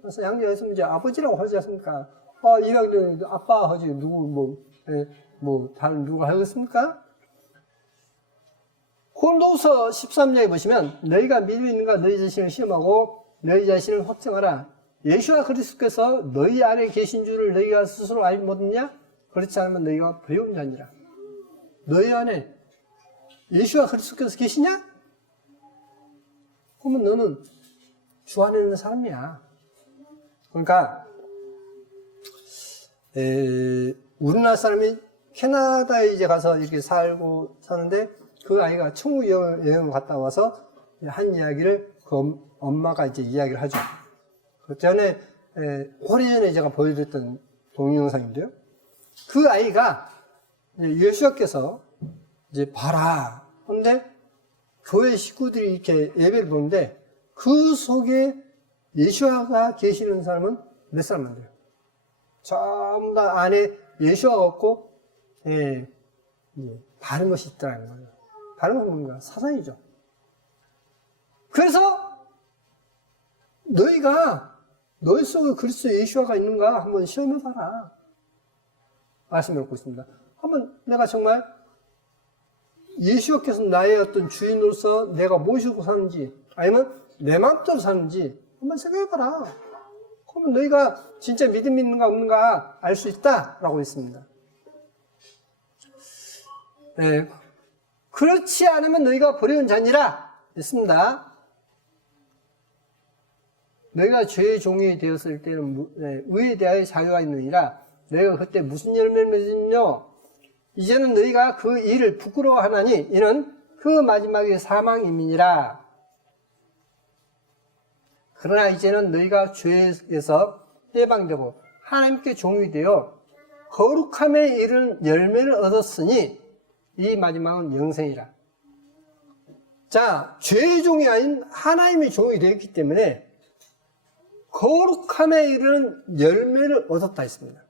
그래서 양자에서 이제 아버지라고 하지 않습니까? 이왕 아빠 하지 누구 다른 누가 하겠습니까? 고린도후서 13장에 보시면 너희가 믿음이 있는가 너희 자신을 시험하고 너희 자신을 확정하라. 예수와 그리스도께서 너희 안에 계신 줄을 너희가 스스로 알지 못했냐? 그렇지 않으면 너희가 배운 자니라. 너희 안에 예수와 그리스도께서 계시냐? 그러면 너는 주 안에 있는 사람이야. 그러니까 우리나라 사람이 캐나다에 이제 가서 이렇게 살고 사는데 그 아이가 천국 여행을 갔다 와서 한 이야기를 그 엄마가 이제 이야기를 하죠. 그 전에 오래전에 제가 보여드렸던 동영상인데요. 그 아이가 예수님께서 이제 봐라. 그런데 교회 식구들이 이렇게 예배를 보는데 그 속에 예수가 계시는 사람은 몇 사람 안 돼요. 전부 다 안에 예수가 없고 다른 것이 있더라는 거예요. 다른 건 뭔가? 사상이죠. 그래서 너희가 너희 속에 그리스도 예수가 있는가 한번 시험해봐라. 말씀을 듣고 있습니다. 한번 내가 정말 예수께서 나의 어떤 주인으로서 내가 모시고 사는지, 아니면 내 마음대로 사는지 한번 생각해봐라. 그러면 너희가 진짜 믿음이 있는가 없는가 알 수 있다라고 했습니다. 네. 그렇지 않으면 너희가 버려온 자니라 했습니다. 너희가 죄의 종이 되었을 때는 의에 대하여 자유가 있느니라. 너희가 그때 무슨 열매를 맺으며 이제는 너희가 그 일을 부끄러워하나니 이는 그 마지막의 사망임이니라. 그러나 이제는 너희가 죄에서 해방되고 하나님께 종이 되어 거룩함에 이른 열매를 얻었으니 이 마지막은 영생이라. 자, 죄의 종이 아닌 하나님의 종이 되었기 때문에 거룩함에 이르는 열매를 얻었다 했습니다.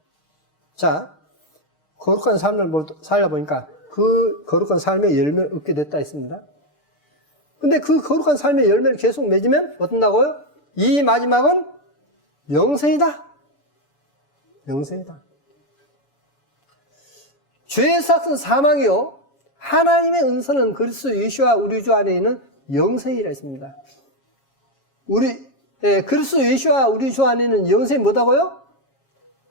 자, 거룩한 삶을 살아보니까 그 거룩한 삶의 열매를 얻게 됐다 했습니다. 근데 그 거룩한 삶의 열매를 계속 맺으면 어떤다고요? 이 마지막은 영생이다. 영생이다. 죄의 삭은 사망이요, 하나님의 은사는 그리스도 예수와 우리 주 안에 있는 영생이라 했습니다. 그리스도 예수와 우리 주 안에 있는 영생이 뭐다고요?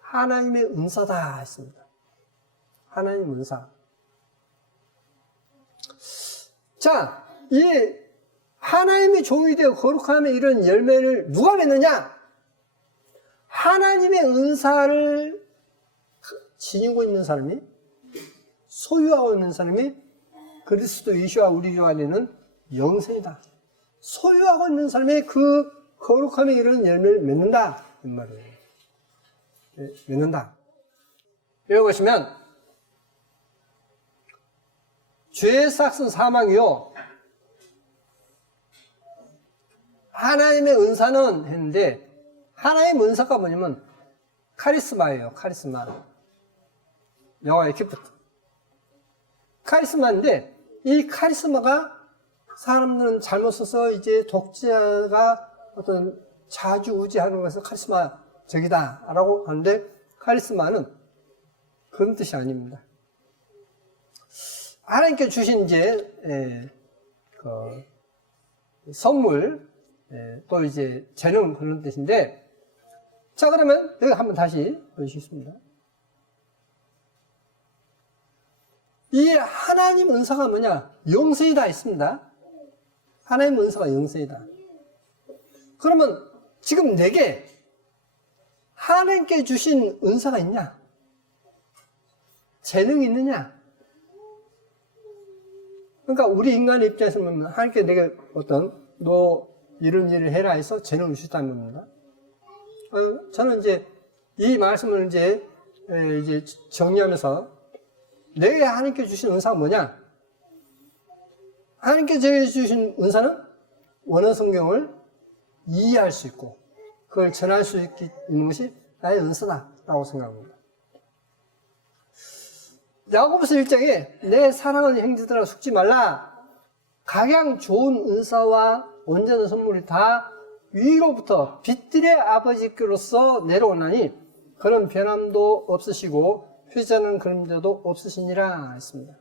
하나님의 은사다 했습니다. 하나님의 은사. 자, 이 하나님의 종이 되어 거룩함에 이런 열매를 누가 맺느냐? 하나님의 은사를 지니고 있는 사람이, 소유하고 있는 사람이 그리스도 예수와 우리 주 안에는 영생이다. 소유하고 있는 사람이 그 거룩함에 이르는 열매를 맺는다. 이 말이에요. 맺는다. 읽어보시면, 죄의 삭은 사망이요, 하나님의 은사는 했는데, 하나님의 은사가 뭐냐면 카리스마예요. 카리스마. 영화의 기프트. 카리스마인데, 이 카리스마가 사람들은 잘못 써서 이제 독자가 어떤 자주우지하는 것을 카리스마적이다 라고 하는데, 카리스마는 그런 뜻이 아닙니다. 하나님께 주신 이제 선물, 또 이제 재능, 그런 뜻인데, 자, 그러면 여기 한번 다시 보시겠습니다. 이 하나님 은사가 뭐냐? 영생이다 했습니다. 하나님 은사가 영생이다. 그러면 지금 내게 하나님께 주신 은사가 있냐? 재능이 있느냐? 그러니까 우리 인간의 입장에서 보면 하나님께 내게 너 이런 일을 해라 해서 재능을 주셨다는 겁니다. 저는 이제 이 말씀을 이제 정리하면서 내게 하나님께 주신 은사가 뭐냐? 하나님께 제게 주신 은사는 원어 성경을 이해할 수 있고 그걸 전할 수 있는 것이 나의 은사다라고 생각합니다. 야고보서 1장에 내 사랑하는 형제들아 속지 말라. 각양 좋은 은사와 온전한 선물이 다 위로부터 빛들의 아버지께로서 내려오나니 그런 변함도 없으시고 회자는 그림자도 없으시니라 했습니다.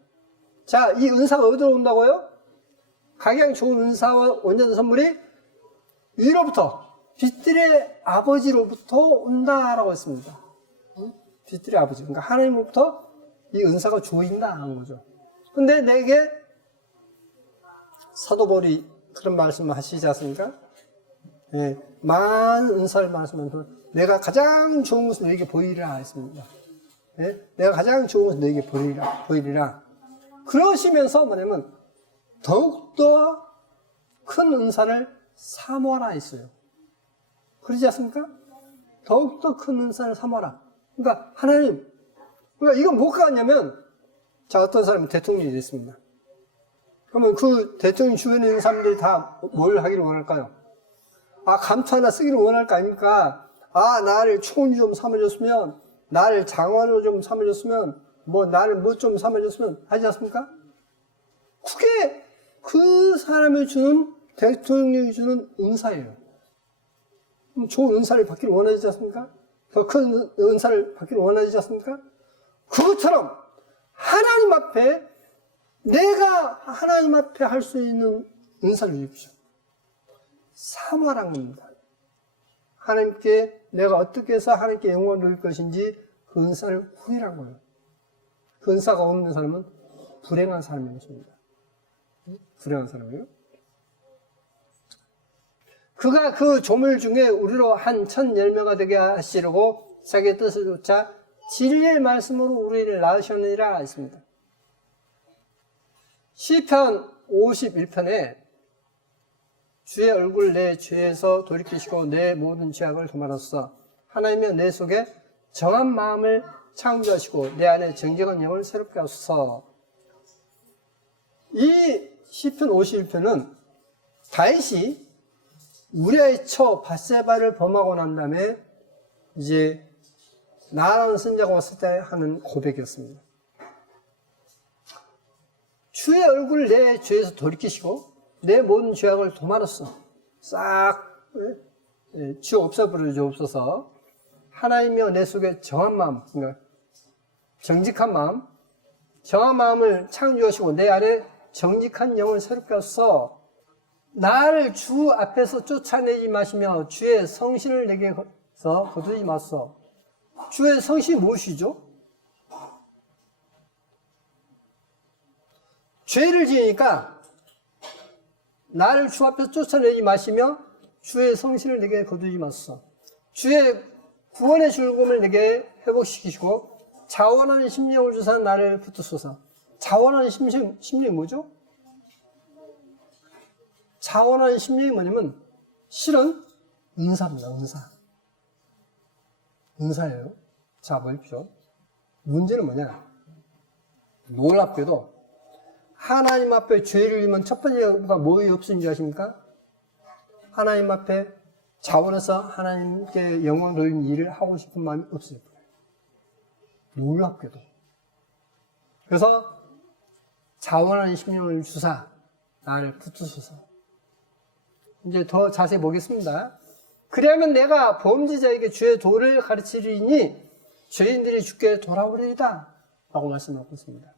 자, 이 은사가 어디로 온다고요? 각양 좋은 은사와 온전한 선물이 위로부터 빛들의 아버지로부터 온다라고 했습니다. 빛들의 아버지, 그러니까 하나님으로부터 이 은사가 조인다 하는 거죠. 근데 내게 사도 바울이 그런 말씀을 하시지 않습니까? 예, 많은 은사를 말씀하면서 내가 가장 좋은 것을 너에게 보이리라 했습니다. 예? 내가 가장 좋은 것을 너에게 보이리라. 그러시면서 뭐냐면 더욱더 큰 은사를 사모하라 했어요. 그러지 않습니까? 더욱더 큰 은사를 사모하라. 그러니까 하나님, 그러니까 이건 뭐가 같냐면, 자, 어떤 사람이 대통령이 됐습니다. 그러면 그 대통령 주변에 있는 사람들이 다 뭘 하기를 원할까요? 아, 감투 하나 쓰기를 원할 거 아닙니까? 아, 나를 총리 좀 삼아줬으면, 나를 장관으로 좀 삼아줬으면, 나를 뭐 좀 삼아줬으면 하지 않습니까? 그게 그 사람이 주는, 대통령이 주는 은사예요. 좋은 은사를 받기를 원하지 않습니까? 더 큰 은사를 받기를 원하지 않습니까? 그것처럼 하나님 앞에 내가 하나님 앞에 할 수 있는 은사를 주십시오. 사모하라는 겁니다. 하나님께 내가 어떻게 해서 하나님께 영광을 돌릴 것인지 그 은사를 구해란 거예요. 그 은사가 없는 사람은 불행한 사람인 것입니다. 불행한 사람이에요. 그가 그 조물 중에 우리로 한 1010명가 되게 하시려고 자기의 뜻을 쫓아 진리의 말씀으로 우리를 낳으셨느니라 했습니다. 시편 51편에 주의 얼굴 내 죄에서 돌이키시고 내 모든 죄악을 도말하소서. 하나님이여 내 속에 정한 마음을 창조하시고 내 안에 정직한 영을 새롭게 하소서. 이 시편 51편은 다윗이 우리아의 처 밧세바를 범하고 난 다음에 이제 나아란 선자가 왔을 때 하는 고백이었습니다. 주의 얼굴을 내 죄에서 돌이키시고 내 모든 죄악을 도말았어. 싹 지워 없애버려 주옵소서. 하나님이여 내 속에 정한 마음, 그러니까 정직한 마음, 정한 마음을 창조하시고 내 안에 정직한 영을 새롭게 하소서. 나를 주 앞에서 쫓아내지 마시며 주의 성신을 내게서 거두지 마소서. 주의 성신이 무엇이죠? 죄를 지으니까 나를 주 앞에서 쫓아내지 마시며 주의 성신을 내게 거두지 마소서. 주의 구원의 즐거움을 내게 회복시키시고 자원하는 심령을 주사 나를 붙드소서. 자원하는 심령이 뭐죠? 자원하는 심령이 뭐냐면 실은 은사입니다. 은사예요. 자, 보십시오. 문제는 뭐냐? 놀랍게도 하나님 앞에 죄를 지으면 첫 번째가 뭐에 없어진 줄 아십니까? 하나님 앞에 자원해서 하나님께 영광 돌리는 일을 하고 싶은 마음이 없어요. 놀랍게도. 그래서 자원하는 심령을 주사 나를 붙드소서. 이제 더 자세히 보겠습니다. 그리하면 내가 범죄자에게 주의 도를 가르치리니 죄인들이 주께 돌아오리이다 라고 말씀하고 있습니다.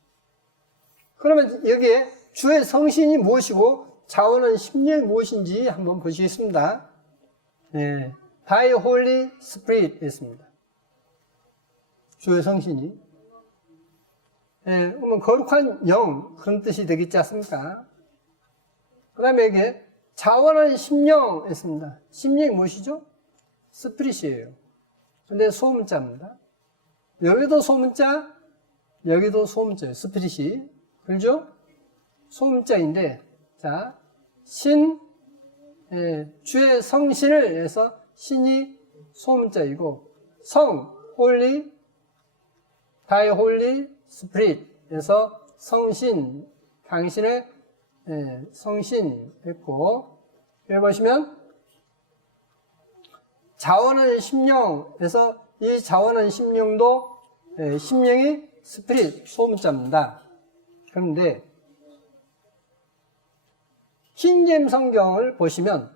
그러면 여기에 주의 성신이 무엇이고 자원하는 심령이 무엇인지 한번 보시겠습니다. 네, Thy Holy Spirit 있습니다. 주의 성신이. 네, 그러면 거룩한 영 그런 뜻이 되겠지 않습니까? 그 다음에 이게 자원하는 심령 있습니다. 심령이 무엇이죠? 스피릿이에요. 근데 소문자입니다. 여기도 소문자, 여기도 소문자예요. 스피릿이. 그렇죠? 소문자인데, 자, 주의 성신을 해서 신이 소문자이고, 홀리, 다이 홀리 스피릿 해서 성신, 당신의 성신 했고, 여기 보시면 자원하는 심령에서 이 자원하는 심령도 심령이 스피릿 소문자입니다. 그런데 킹제임스 성경을 보시면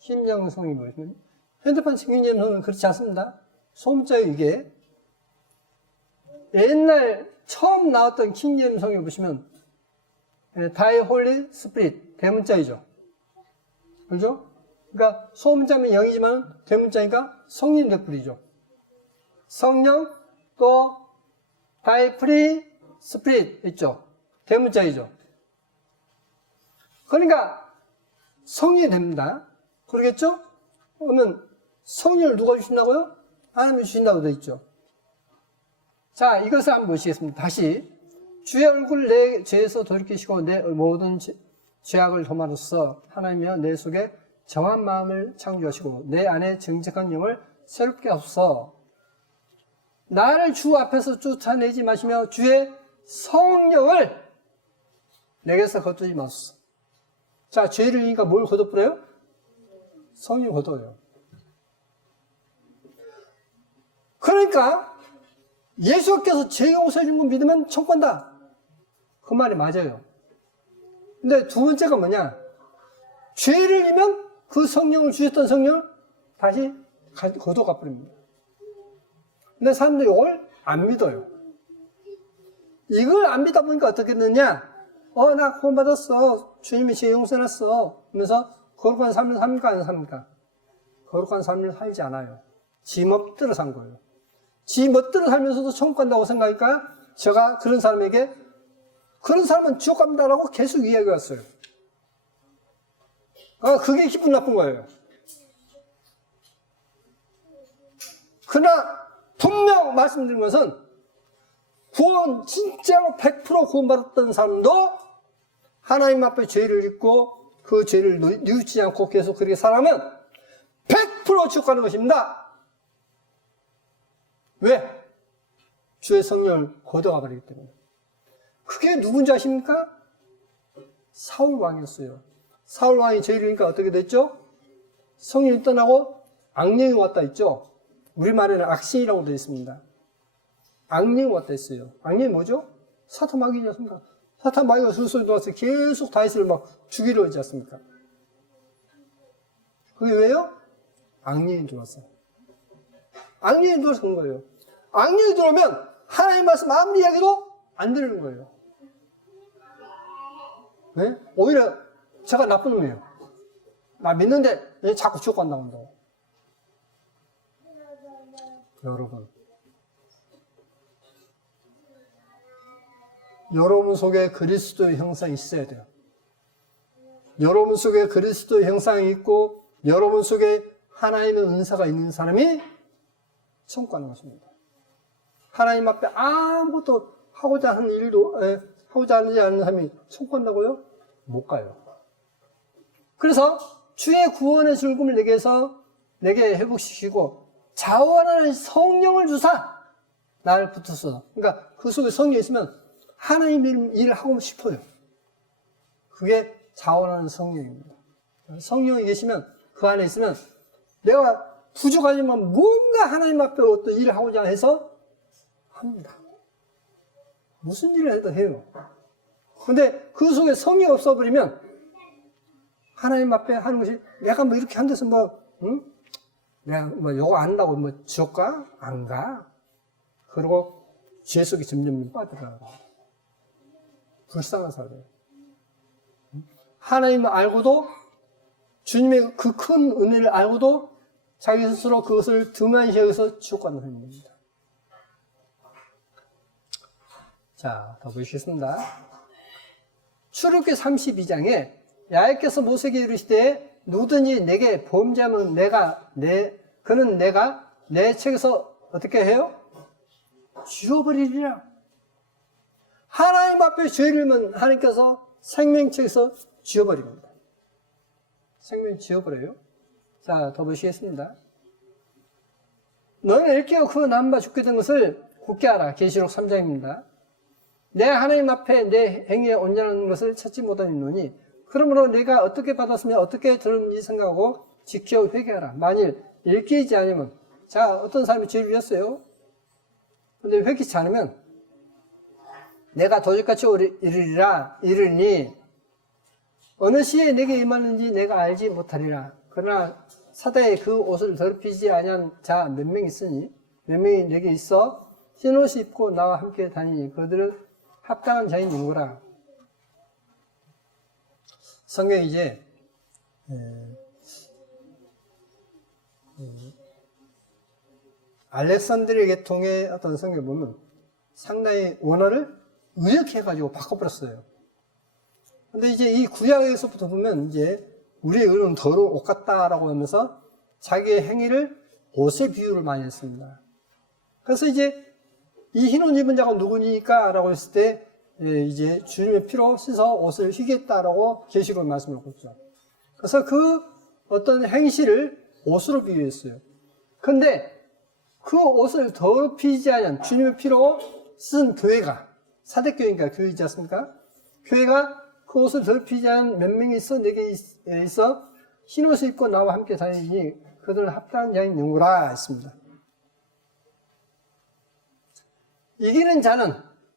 킹제임스 성경이 보시면 핸드폰 킹제임스 성경은 그렇지 않습니다. 소문자예요. 이게 옛날 처음 나왔던 킹제임스 성경 보시면 다이 홀리 스피릿 대문자이죠. 그죠? 그러니까 소문자면 영이지만 대문자니까 성령 되풀이죠. 성령 또 다이 프리 스피릿 있죠. 대문자이죠. 그러니까 성령이 됩니다. 그러겠죠? 그러면 성령을 누가 주신다고요? 하나님이 주신다고 되어 있죠. 자, 이것을 한번 보시겠습니다. 다시 주의 얼굴 내 죄에서 돌이키시고 내 모든 죄악을 도말하소서. 하나님이여 내 속에 정한 마음을 창조하시고 내 안에 정직한 영을 새롭게 하소서. 나를 주 앞에서 쫓아내지 마시며 주의 성령을 내게서 거두지 마소서. 자, 죄를 지으니까 뭘 거둬버려요? 성령을 거둬요. 그러니까 예수께서 죄 용서해 준 거 믿으면 천국 간다. 그 말이 맞아요. 근데 두 번째가 뭐냐? 죄를 지면 그 성령을 주셨던 성령을 다시 거둬가 버립니다. 근데 사람들이 이걸 안 믿어요. 이걸 안 믿다 보니까 어떻게 되느냐? 나 구원받았어. 주님이 죄 용서해놨어. 하면서 거룩한 삶을 삽니까? 안 삽니까? 거룩한 삶을 살지 않아요. 지 멋대로 산 거예요. 지 멋대로 살면서도 천국 간다고 생각하니까 제가 그런 사람에게 그런 사람은 지옥 갑니다라고 계속 이야기가 왔어요. 그게 기분 나쁜 거예요. 그러나 분명 말씀드린 것은 구원 진짜로 100% 구원받았던 사람도 하나님 앞에 죄를 짓고 그 죄를 뉘우치지 않고 계속 그렇게 살아면 100% 지옥 가는 것입니다. 왜? 주의 성령을 거둬가 버리기 때문에. 그게 누군지 아십니까? 사울 왕이었어요. 사울 왕이 죄를 지으니까 어떻게 됐죠? 성령이 떠나고 악령이 왔다 했죠? 우리말에는 악신이라고 되어 있습니다. 악령이 왔다 했어요. 악령이 뭐죠? 사탄 마귀지 않습니까? 사탄 마귀가 술술 들어와서 계속 다윗을 막 죽이려 하지 않습니까? 그게 왜요? 악령이 들어왔어요. 악령이 들어와서 그런 거예요. 악령이 들어오면 하나님 말씀 아무리 이야기도 안 들리는 거예요. 네? 오히려 제가 나쁜 놈이에요. 나 믿는데 왜 자꾸 지옥 간다고 한다고. 여러분 속에 그리스도의 형상이 있어야 돼요. 여러분 속에 그리스도의 형상이 있고 여러분 속에 하나님의 은사가 있는 사람이 천국 가는 것입니다. 하나님 앞에 아무것도 하고자 하는 일도 하고자 하지 않는 사람이 천국 간다고요? 못 가요. 그래서 주의 구원의 즐거움을 내게 회복시키고 자원하는 성령을 주사 나를 붙어서, 그러니까 그 속에 성령이 있으면 하나님 일을 하고 싶어요. 그게 자원하는 성령입니다. 성령이 계시면 그 안에 있으면 내가 부족하지만 뭔가 하나님 앞에 어떤 일을 하고자 해서 합니다. 무슨 일을 해도 해요. 근데 그 속에 성이 없어버리면 하나님 앞에 하는 것이 내가 뭐 이렇게 한데서 내가 뭐 요거 안 한다고 뭐 지옥 가? 안 가. 그리고 죄 속에 점점 빠져나가고 불쌍한 사람이에요. 하나님을 알고도 주님의 그 큰 은혜를 알고도 자기 스스로 그것을 등한시 여기서 지옥 가는 사람입니다. 자, 더 보시겠습니다. 출애굽기 32장에 야훼께서 모세에게 이르시되 누구든지 내게 범죄하면 그는 내가 내 책에서 어떻게 해요? 지워버리리라. 하나님 앞에 죄를 지으면 하나님께서 생명책에서 지워버립니다. 생명 지워버려요. 자, 더 보시겠습니다. 너는 일깨어 그 남바 죽게 된 것을 굳게 알아. 계시록 3장입니다. 내 하나님 앞에 내 행위에 온전한 것을 찾지 못하노니 그러므로 내가 어떻게 받았으면 어떻게 들었는지 생각하고 지켜 회개하라. 만일 일깨이지 않으면, 자, 어떤 사람이 죄를 지었어요. 근데 회개치 않으면 내가 도적같이 이르니 어느 시에 내게 임하는지 내가 알지 못하리라. 그러나 사대에 그 옷을 더럽히지 아니한 자 몇 명 있으니 몇 명이 내게 있어 흰옷을 입고 나와 함께 다니니 그들을 합당한 자인 인구라. 성경이 이제 알렉산드리아 계통의 어떤 성경을 보면 상당히 원어를 의역해가지고 바꿔버렸어요. 근데 이제 이 구약에서부터 보면 이제 우리의 의는 더러운 옷 같다라고 하면서 자기의 행위를 옷에 비유를 많이 했습니다. 그래서 이제 이 흰옷 입은 자가 누구니까? 라고 했을 때 이제 주님의 피로 씻어 옷을 희겠다라고 계시록 말씀을 하고 있죠. 그래서 그 어떤 행실을 옷으로 비유했어요. 근데 그 옷을 더럽히지 않은 주님의 피로 쓴 교회가, 사대교회니까 교회이지 않습니까? 교회가 그 옷을 더럽히지 않은 몇 명이 있어, 내게 있어 흰옷을 입고 나와 함께 다니니 그들은 합당한 자인 영구라 했습니다. 이기는 자는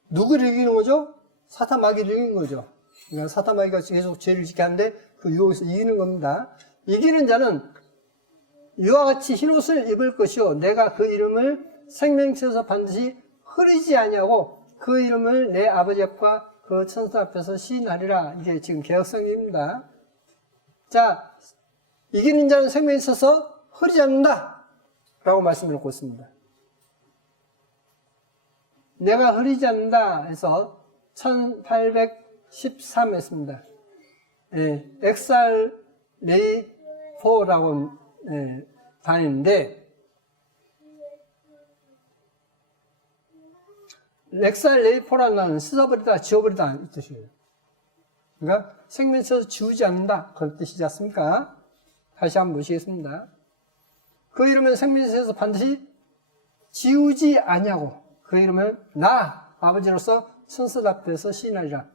누구를 이기는 거죠? 사탄 마귀를 이기는 거죠. 그러니까 사탄 마귀가 계속 죄를 짓게 하는데 그 유혹에서 이기는 겁니다. 이기는 자는 이와 같이 흰옷을 입을 것이요 내가 그 이름을 생명책에서 반드시 흐리지 아니하고 그 이름을 내 아버지 앞과 그 천사 앞에서 시인하리라. 이게 지금 개역성입니다. 자, 이기는 자는 생명에 있어서 흐리지 않는다 라고 말씀을 놓고 있습니다. 내가 흐리지 않는다 해서 1813했습니다. 엑살레이포라고 다니는데, 엑살레이포라는 말은 씻어버리다, 지워버리다 이 뜻이에요. 그러니까 생명에서 지우지 않는다 그런 뜻이지 않습니까? 다시 한번 보시겠습니다. 그 이름은 생명에서 반드시 지우지 아니하고 그 이름은 나 아버지로서 천사 앞에서 시인하리라.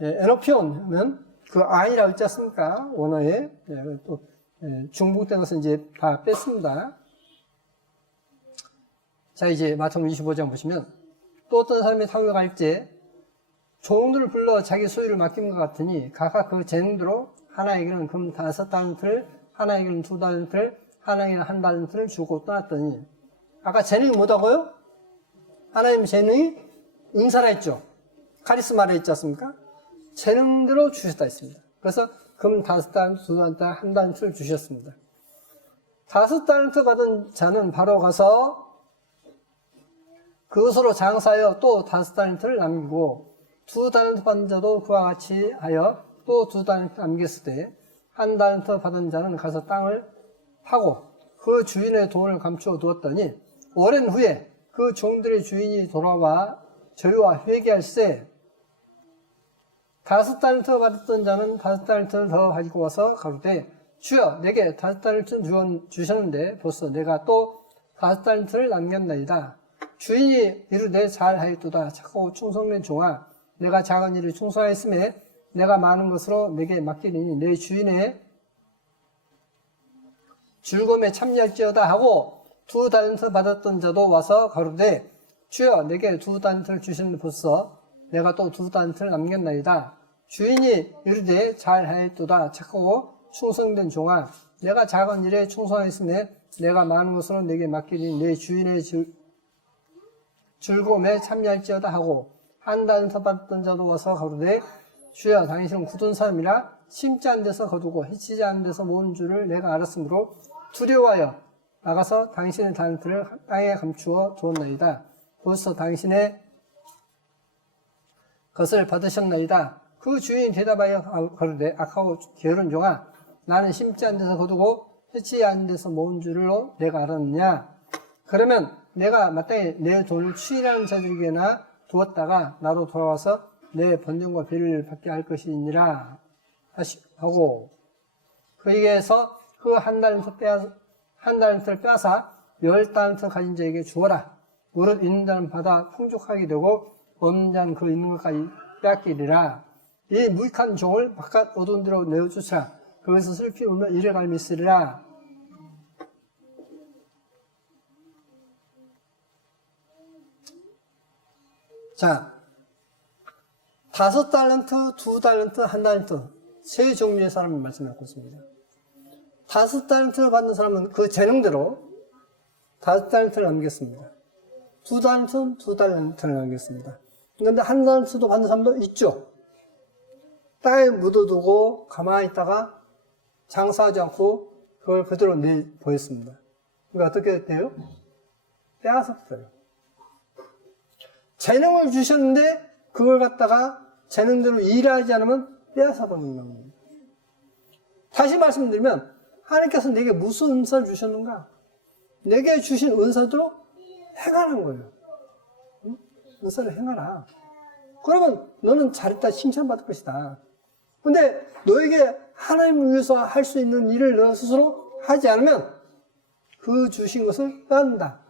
에노피온은 그 아이라고 있지 않습니까? 원어에 또 중복된 것은 이제 다 뺐습니다. 자, 이제 마태복음 25장 보시면 또 어떤 사람이 탕후에 갈지 종들을 불러 자기 소유를 맡긴 것 같으니 각각 그 재능대로 하나에게는 금 5달란트를, 하나에게는 2달란트를, 하나에게는 1달란트를 주고 떠났더니, 아까 재능이 뭐다고요? 하나님 재능이 은사라 했죠. 카리스마라 했지 않습니까? 재능대로 주셨다 했습니다. 그래서 금 5달란트, 2달란트, 1달란트를 주셨습니다. 5달란트 받은 자는 바로 가서 그것으로 장사하여 또 5달란트를 남기고 2달란트 받은 자도 그와 같이 하여 또 2달란트 남겼을 때 1달란트 받은 자는 가서 땅을 파고 그 주인의 돈을 감추어 두었더니 오랜 후에 그 종들의 주인이 돌아와 저희와 회개할세 5달란트 받았던 자는 5달란트를 더 가지고 와서 가로되 주여 내게 5달란트 주셨는데 벌써 내가 또 5달란트를 남겼나이다. 주인이 이르되 잘하였도다. 착하고 충성된 종아 내가 작은 일을 충성하였음에 내가 많은 것으로 내게 맡기리니 내 주인의 즐거움에 참여할지어다 하고 2달란트 받았던 자도 와서 가로되 주여 내게 2달란트를 주셨는데 벌써 내가 또 2달란트를 남겼나이다. 주인이 이르되 잘하였도다. 착하고 충성된 종아 내가 작은 일에 충성하였음에 내가 많은 것으로 내게 맡기리니 내 주인의 즐거움에 참여할지어다 하고 1달란트 받았던 자도 와서 가로되 주여 당신은 굳은 사람이라 심지 않은 데서 거두고 해치지 않은 데서 모은 줄을 내가 알았으므로 두려워하여 나가서 당신의 달란트를 땅에 감추어 두었나이다. 벌써 당신의 것을 받으셨나이다. 그 주인이 대답하여 가로되 악하고 게으른 종아 나는 심지 않은 데서 거두고 해치지 않은 데서 모은 줄로 내가 알았느냐. 그러면 내가 마땅히 내 돈을 추인하는 자들에게나 두었다가 나로 돌아와서 내 번영과 비를 받게 할 것이니라 하고 그에게서 그 1달란트를 빼앗아 10달란트 가진 자에게 주어라. 무릇 있는 자는 받아 풍족하게 되고 없는 자는 그 있는 것까지 빼앗기리라. 이 무익한 종을 바깥 어두운 데로 내어주시라. 거기서 슬피 울며 이를 갈미쓰리라. 자, 5달란트, 2달란트, 1달란트 세 종류의 사람을 말씀하고 있습니다. 5달란트를 받는 사람은 그 재능대로 5달란트를 남겼습니다. 2달란트는 2달란트를 남겼습니다. 그런데 1달란트도 받는 사람도 있죠. 땅에 묻어두고 가만히 있다가 장사하지 않고 그걸 그대로 내보였습니다. 그러니까 어떻게 돼요? 빼앗았어요. 재능을 주셨는데 그걸 갖다가 재능대로 일하지 않으면 빼앗아버리는 겁니다. 다시 말씀드리면 하나님께서 내게 무슨 은사를 주셨는가? 내게 주신 은사대로 행하는 거예요. 응? 은사를 행하라. 그러면 너는 잘했다 칭찬받을 것이다. 근데 너에게 하나님을 위해서 할 수 있는 일을 너 스스로 하지 않으면 그 주신 것을 빼앗는다.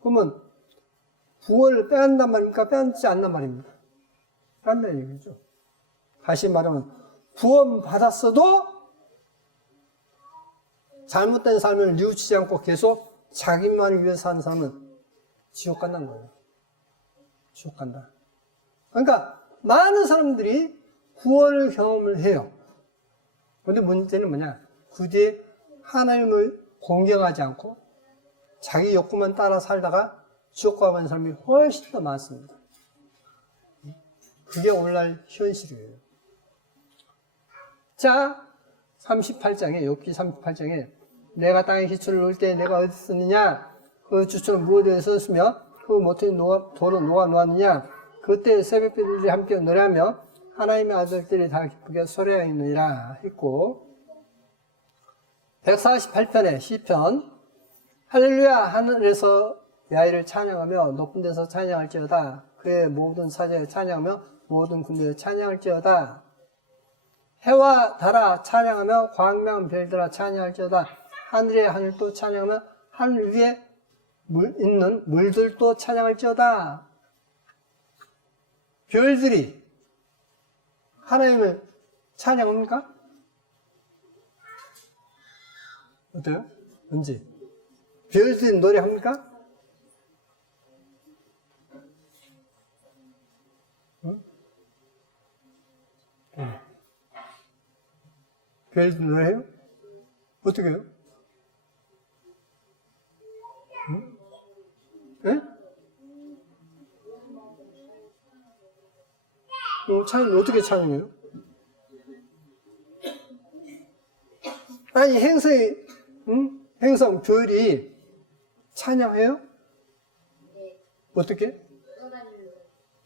그러면 구원을 빼앗는단 말입니까? 빼앗지 않는단 말입니까? 빼앗는 얘기죠. 다시 말하면 구원 받았어도 잘못된 삶을 뉘우치지 않고 계속 자기만을 위해서 사는 사람은 지옥 간다는 거예요. 지옥 간다. 그러니까 많은 사람들이 구원을 경험을 해요. 그런데 문제는 뭐냐? 그 뒤에 하나님을 공경하지 않고 자기 욕구만 따라 살다가 지옥 가는 사람이 훨씬 더 많습니다. 그게 오늘날 현실이에요. 자, 38장에, 욥기 38장에 내가 땅에 기초를 놓을 때 내가 어디 있었느냐? 그 주초는 무엇에 썼으며 그 모퉁이 도로 누가 놓았느냐? 그때 새벽비들이 함께 노래하며 하나님의 아들들이 다 기쁘게 소리하였느니라 했고, 148편의 시편, 할렐루야 하늘에서 야훼를 찬양하며 높은 데서 찬양할지어다. 그의 모든 사자에 찬양하며 모든 군대에 찬양할지어다. 해와 달아 찬양하며 광명한 별들아 찬양할지어다. 하늘의 하늘도 찬양하며 하늘 위에 있는 물들도 찬양할지어다. 별들이 하나님을 찬양합니까? 어때요? 언제? 별들이 노래합니까? 응? 별들 노래해요? 어떻게 해요? 응? 네? 찬양 어떻게 찬양해요? 아니 행성 별이 찬양해요? 어떻게?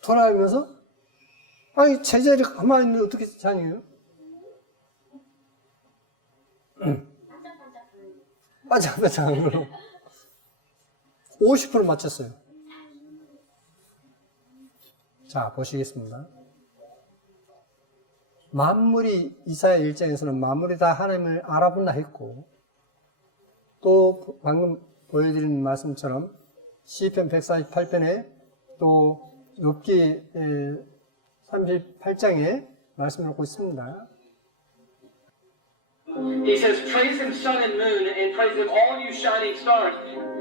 돌아다니면서? 아니 제자리 가만히 있는데 어떻게 찬양해요? 반짝반짝으로 50% 맞췄어요. 자, 보시겠습니다. 만물이 이사야 1장에서는 만물이 다 하나님을 알아본다 했고, 또 방금 보여드린 말씀처럼 시편 148편에 또 욥기 38장에 말씀을 하고 있습니다. He says, praise him, sun and moon, and praise him, all you shining stars.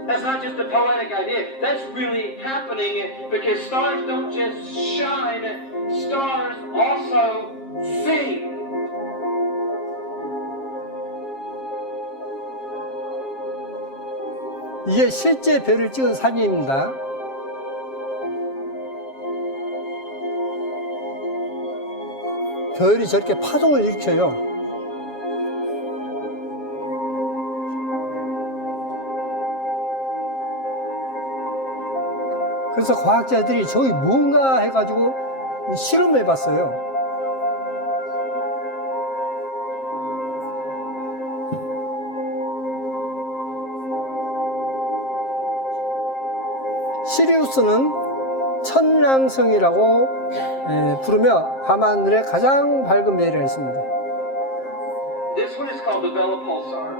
That's not just a poetic idea. That's really happening because stars don't just shine, stars also sing. 이게 실제 별을 찍은 사진입니다. 별이 저렇게 파동을 일으켜요. 그래서 과학자들이 저기 뭔가 해가지고 실험을 해봤어요. 시리우스는 천왕성이라고 부르며 밤하늘의 가장 밝은 매를 있습니다. This one is called the Vela Pulsar,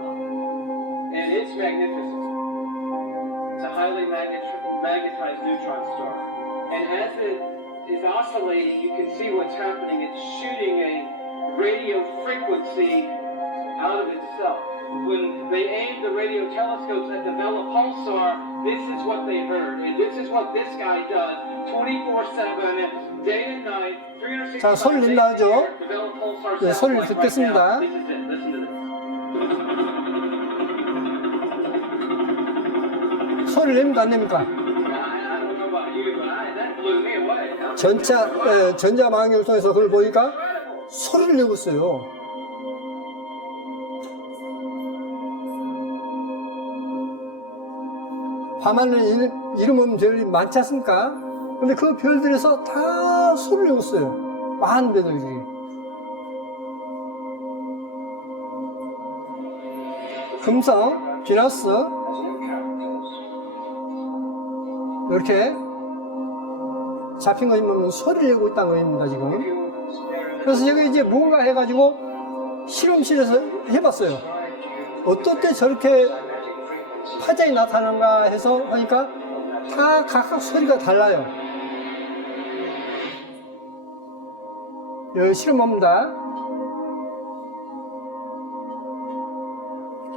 and it's magnificent. It's a highly magnetized neutron star. And as it is oscillating, you can see what's happening. It's shooting a radio frequency out of itself. When they aimed the radio telescopes at the Vela Pulsar, this is what they heard. And this is what this guy does 24/7, day and night, 365 자, 소리를 나죠? 네, 소리를 듣겠습니다. This is it. Listen to this. 소리를 냅니까 안 냅니까? 전자망원경을 통해서 그걸 보니까 소리를 내고 있어요. 밤하늘 이름 없는 별이 많지 않습니까? 근데 그 별들에서 다 소리를 내고 있어요. 많은 별들이. 금성, 비너스, 이렇게 잡힌 거 보면 소리를 내고 있다는 겁니다, 지금. 그래서 여기 이제 뭔가 해가지고 실험실에서 해봤어요. 어떨 때 저렇게 파장이 나타나는가 해서 하니까 다 각각 소리가 달라요. 여기 실험합니다.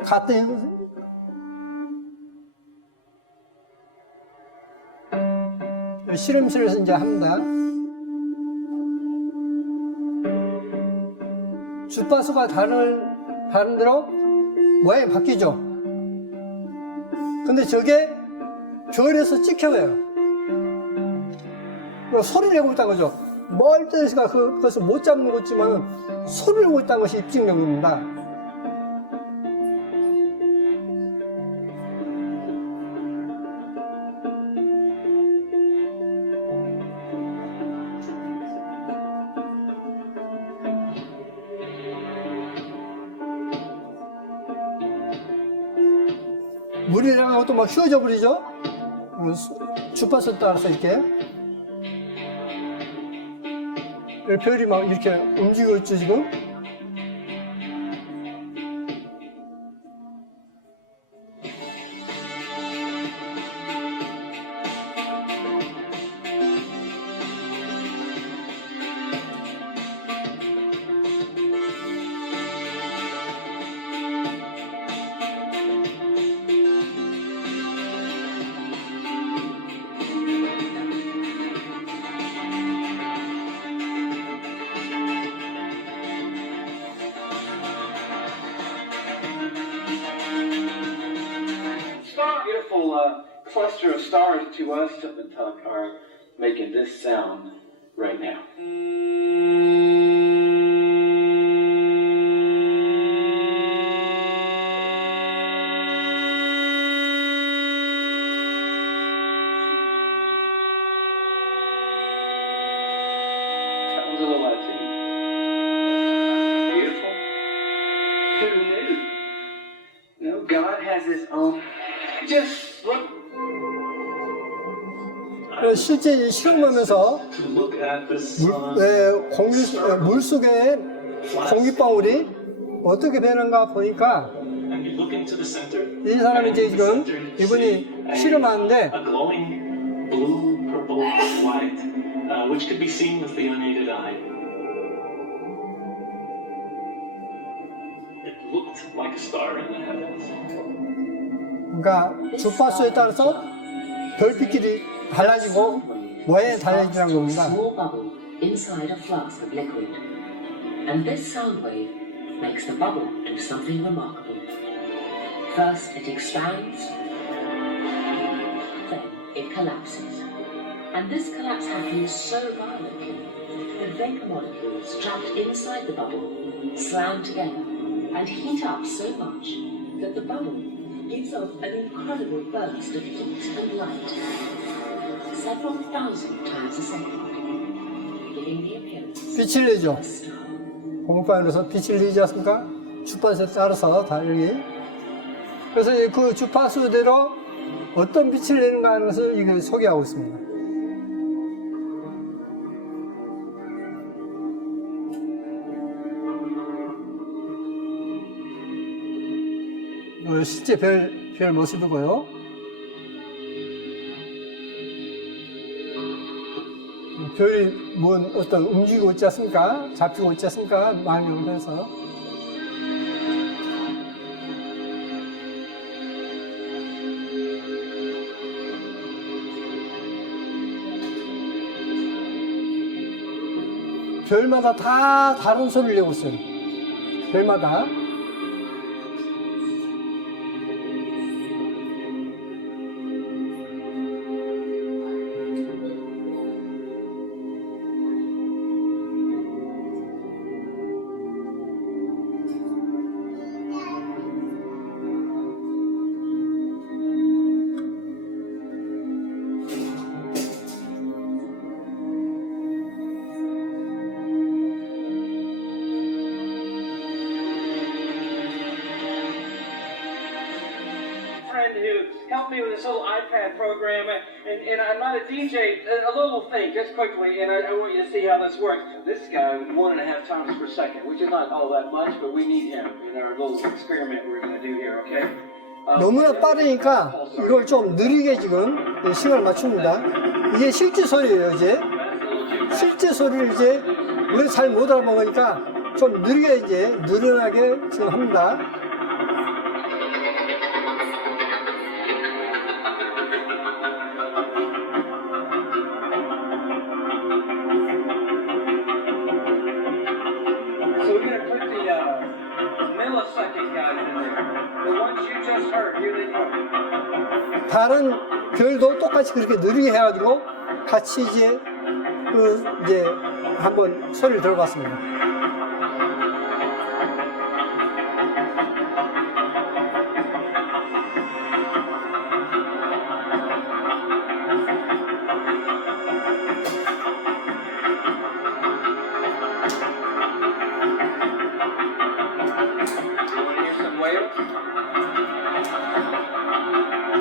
갔더니 실험실에서 이제 합니다. 주파수가 다른 대로 모양이 바뀌죠. 근데 저게 별에서 찍혀요. 소리를 내고 있다는 거죠. 멀 때가 그것을 못 잡는 거지만 손을 내고 있다는 것이 입증력입니다. 물이 나가고 또 막 휘어져 버리죠? 주파수 따라서 이렇게. 별이 막 이렇게 움직이고 있죠, 지금? Beautiful cluster of stars to us up in Tuck are making this sound right now. That was a little out of tune. Beautiful. Who knew? No, God has His own. Just look. 실제 실험하면서 물 속에 공기방울이 어떻게 되는가 보니까 이 사람이 이제 지금 이분이 실험하는데 그러니까 주파수에 따라서 별빛끼리 달라지고 모양이 달라지는 겁니다. Small bubble inside a flask of liquid, and this sound wave makes the bubble do something remarkable. First, it expands, then it collapses, and this collapse happens so violently that vapor molecules trapped inside the bubble slam together and heat up so much that the bubble gives off an incredible burst of heat and light, several thousand times a second, giving the appearance 빛을 내죠. of a star. 공기방울에서 빛을 내지 않습니까? 주파수에 따라서 다르게. 그래서 그 주파수대로 어떤 빛을 내는가 하는 것을 이걸 소개하고 있습니다. 실제 별 모습이고요. 별이 뭐 어떤 움직이고 있지 않습니까? 잡히고 있지 않습니까? 망령을 해서. 별마다 다 다른 소리를 내고 있어요. 별마다. Help me with this little iPad program, and I'm not a DJ. A little thing, just quickly, and I want you to see how this works. This guy, 1.5 times per second, which is not all that much, but we need him in our little experiment we're going to do here, okay? 너무나 빠르니까 이걸 좀 느리게 지금 시간을 맞춥니다. 이게 실제 소리예요, 이제. 실제 소리를 이제 우리가 잘 못 알아먹으니까 좀 느리게 이제 느른하게 지금 합니다. So we're going to put the millisecond guys in there. The ones you just heard, here they come. 다른 별도 똑같이 그렇게 느리게 해가지고 같이 이제 한번 소리를 들어봤습니다. You want to hear some whales?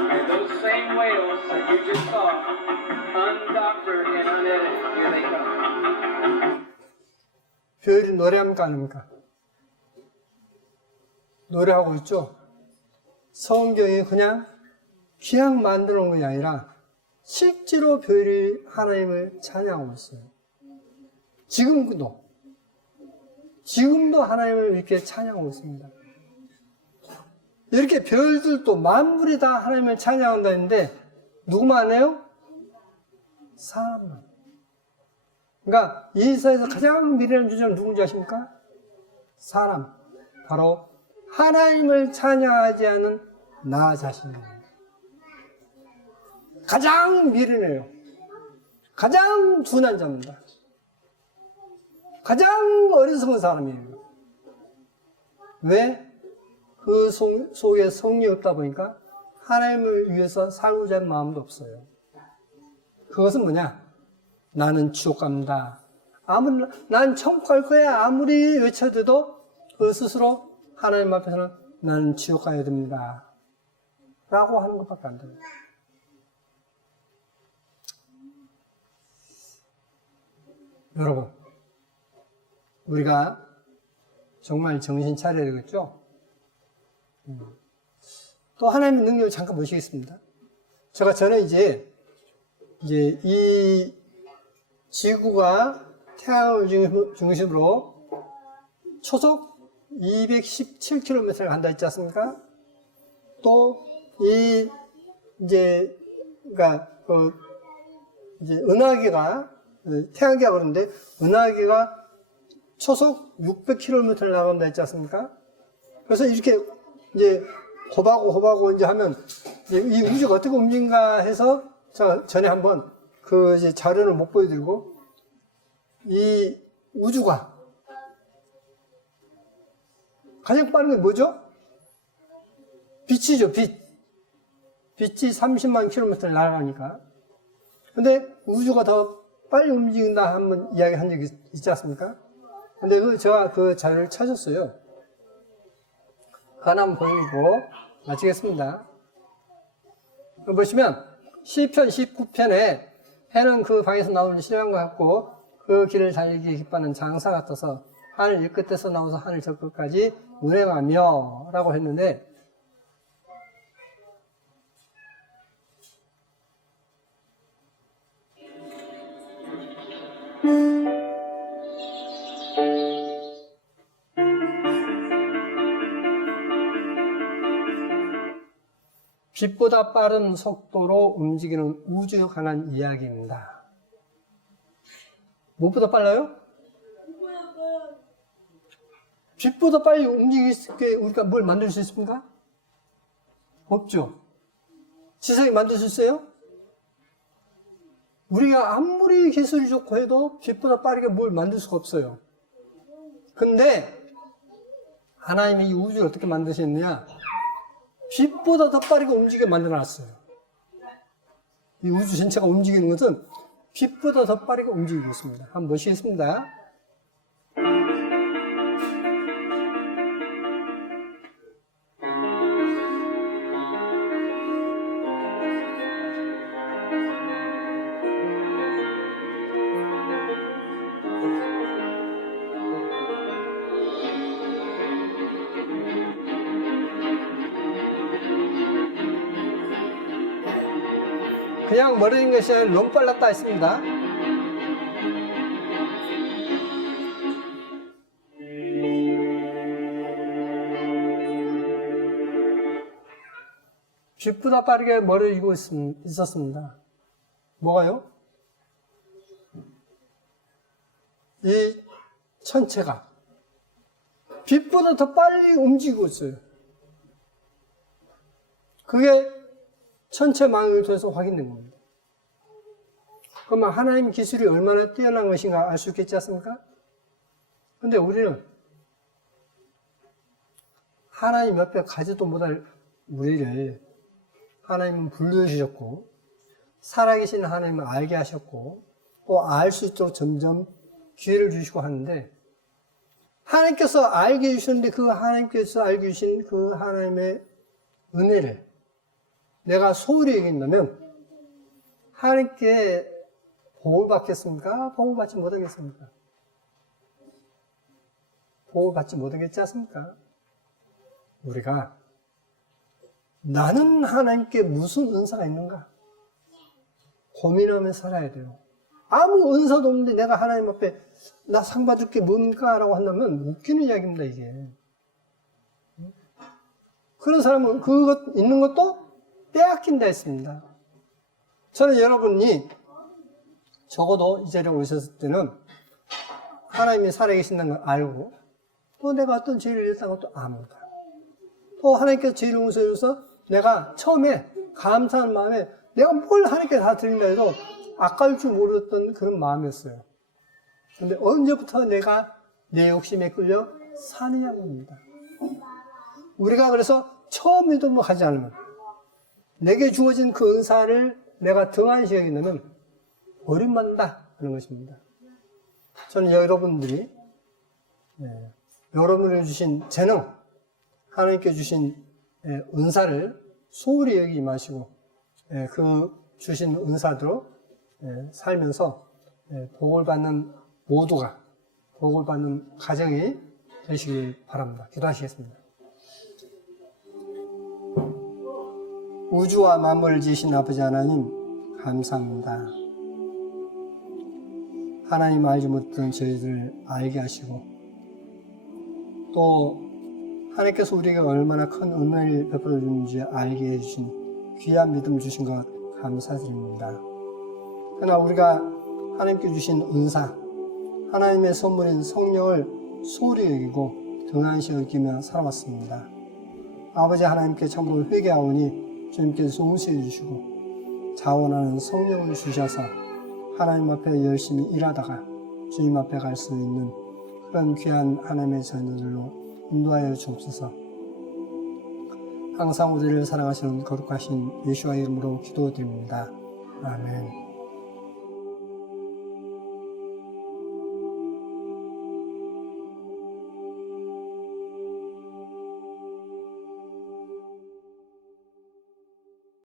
And those same whales that you just saw, undoctored and unedited, here they come. 별이 노래합니까, 안 합니까? 노래하고 있죠? 성경이 그냥 만들어 놓은 것이 아니라 실제로 별이 하나님을 찬양하고 있어요. 지금도 하나님을 이렇게 찬양하고 있습니다. 이렇게 별들도 만물이 다 하나님을 찬양한다 했는데 누구만 해요? 사람만. 그러니까 이 세상에서 가장 미련한 주제는 누군지 아십니까? 사람. 바로 하나님을 찬양하지 않은 나 자신입니다. 가장 미련해요. 가장 둔한 자입니다. 가장 어리석은 사람이에요. 왜? 그 속에 성령이 없다 보니까 하나님을 위해서 살고자 하는 마음도 없어요. 그것은 뭐냐? 나는 지옥 갑니다. 난 천국 갈 거야. 아무리 외쳐도 그 스스로 하나님 앞에서는 나는 지옥 가야 됩니다. 라고 하는 것밖에 안 돼요. 여러분, 우리가 정말 정신 차려야 되겠죠? 또 하나님의 능력을 잠깐 보시겠습니다. 제가 전에 이제 이 지구가 태양을 중심으로 초속 217km를 간다 했지 않습니까? 또 은하계가 태양계가 그런데 은하계가 초속 600km를 나간다 했지 않습니까? 그래서 이렇게 이제 호바고 이제 하면 이 우주가 어떻게 움직인가 해서 제가 전에 한번 그 이제 자료를 못 보여드리고 이 우주가 가장 빠른 게 뭐죠? 빛이죠, 빛. 빛이 30만 킬로미터를 날아가니까. 근데 우주가 더 빨리 움직인다 한번 이야기한 적이 있지 않습니까? 근데 제가 그 자료를 찾았어요. 하나 한번 보여드리고 마치겠습니다. 보시면 시편 19편에 해는 그 방에서 나오는 신랑과 같고 그 길을 달리기 기뻐하는 장사 같아서 하늘 이 끝에서 나와서 하늘 저 끝까지 운행하며 라고 했는데 빛보다 빠른 속도로 움직이는 우주에 관한 이야기입니다. 무엇보다 빨라요? 빛보다 빨리 움직일 수 있게 우리가 뭘 만들 수 있습니까? 없죠. 지성이 만들 수 있어요? 우리가 아무리 기술이 좋고 해도 빛보다 빠르게 뭘 만들 수가 없어요. 근데 하나님이 이 우주를 어떻게 만드셨느냐? 빛보다 더 빠르게 움직이게 만들어놨어요. 이 우주 전체가 움직이는 것은 빛보다 더 빠르게 움직이고 있습니다. 한번 보시겠습니다. 그냥 멀어진 것이 아니라 너무 빨랐다 했습니다. 빛보다 빠르게 멀어지고 있었습니다. 뭐가요? 이 천체가 빛보다 더 빨리 움직이고 있어요. 그게 천체 망을 통해서 확인된 겁니다. 그러면 하나님 기술이 얼마나 뛰어난 것인가 알 수 있겠지 않습니까? 근데 우리는 하나님 옆에 가지도 못할 우리를 하나님은 불러주셨고, 살아계신 하나님을 알게 하셨고, 또 알 수 있도록 점점 기회를 주시고 하는데, 하나님께서 알게 해주셨는데 그 하나님께서 알게 해주신 그 하나님의 은혜를 내가 소홀히 여긴다면 하나님께 복을 받겠습니까? 복을 받지 못하겠습니까? 복을 받지 못하겠지 않습니까? 우리가 나는 하나님께 무슨 은사가 있는가? 고민하며 살아야 돼요. 아무 은사도 없는데 내가 하나님 앞에 나 상 받을 게 뭔가? 라고 한다면 웃기는 이야기입니다, 이게. 그런 사람은 그것 있는 것도 빼앗긴다 했습니다. 저는 여러분이 적어도 이 자리에 오셨을 때는 하나님이 살아계신다는 걸 알고 또 내가 어떤 죄를 일어난 것도 압니다. 또 하나님께서 죄를 용서해줘서 내가 처음에 감사하는 마음에 내가 뭘 하나님께 다 드린다 해도 아까울 줄 모르던 그런 마음이었어요. 근데 언제부터 내가 내 욕심에 끌려 사느냐 겁니다. 우리가 그래서 처음에도 뭐 하지 않으면 내게 주어진 그 은사를 내가 등한시 여기면 버림받는다 하는 것입니다. 저는 여러분들이 여러분을 주신 재능, 하나님께 주신 은사를 소홀히 여기지 마시고 그 주신 은사대로 살면서 복을 받는 모두가 복을 받는 가정이 되시길 바랍니다. 기도하시겠습니다. 우주와 만물을 지으신 아버지 하나님 감사합니다. 하나님 알지 못했던 저희들을 알게 하시고 또 하나님께서 우리에게 얼마나 큰 은혜를 베풀어 주는지 알게 해주신 귀한 믿음 주신 것 감사드립니다. 그러나 우리가 하나님께 주신 은사, 하나님의 선물인 성령을 소홀히 여기고 등한시 여기며 살아왔습니다. 아버지 하나님께 참으로 회개하오니 주님께서 용서해 주시고 자원하는 성령을 주셔서 하나님 앞에 열심히 일하다가 주님 앞에 갈 수 있는 그런 귀한 하나님의 자녀들로 인도하여 주옵소서. 항상 우리를 사랑하시는 거룩하신 예수와 이름으로 기도드립니다. 아멘.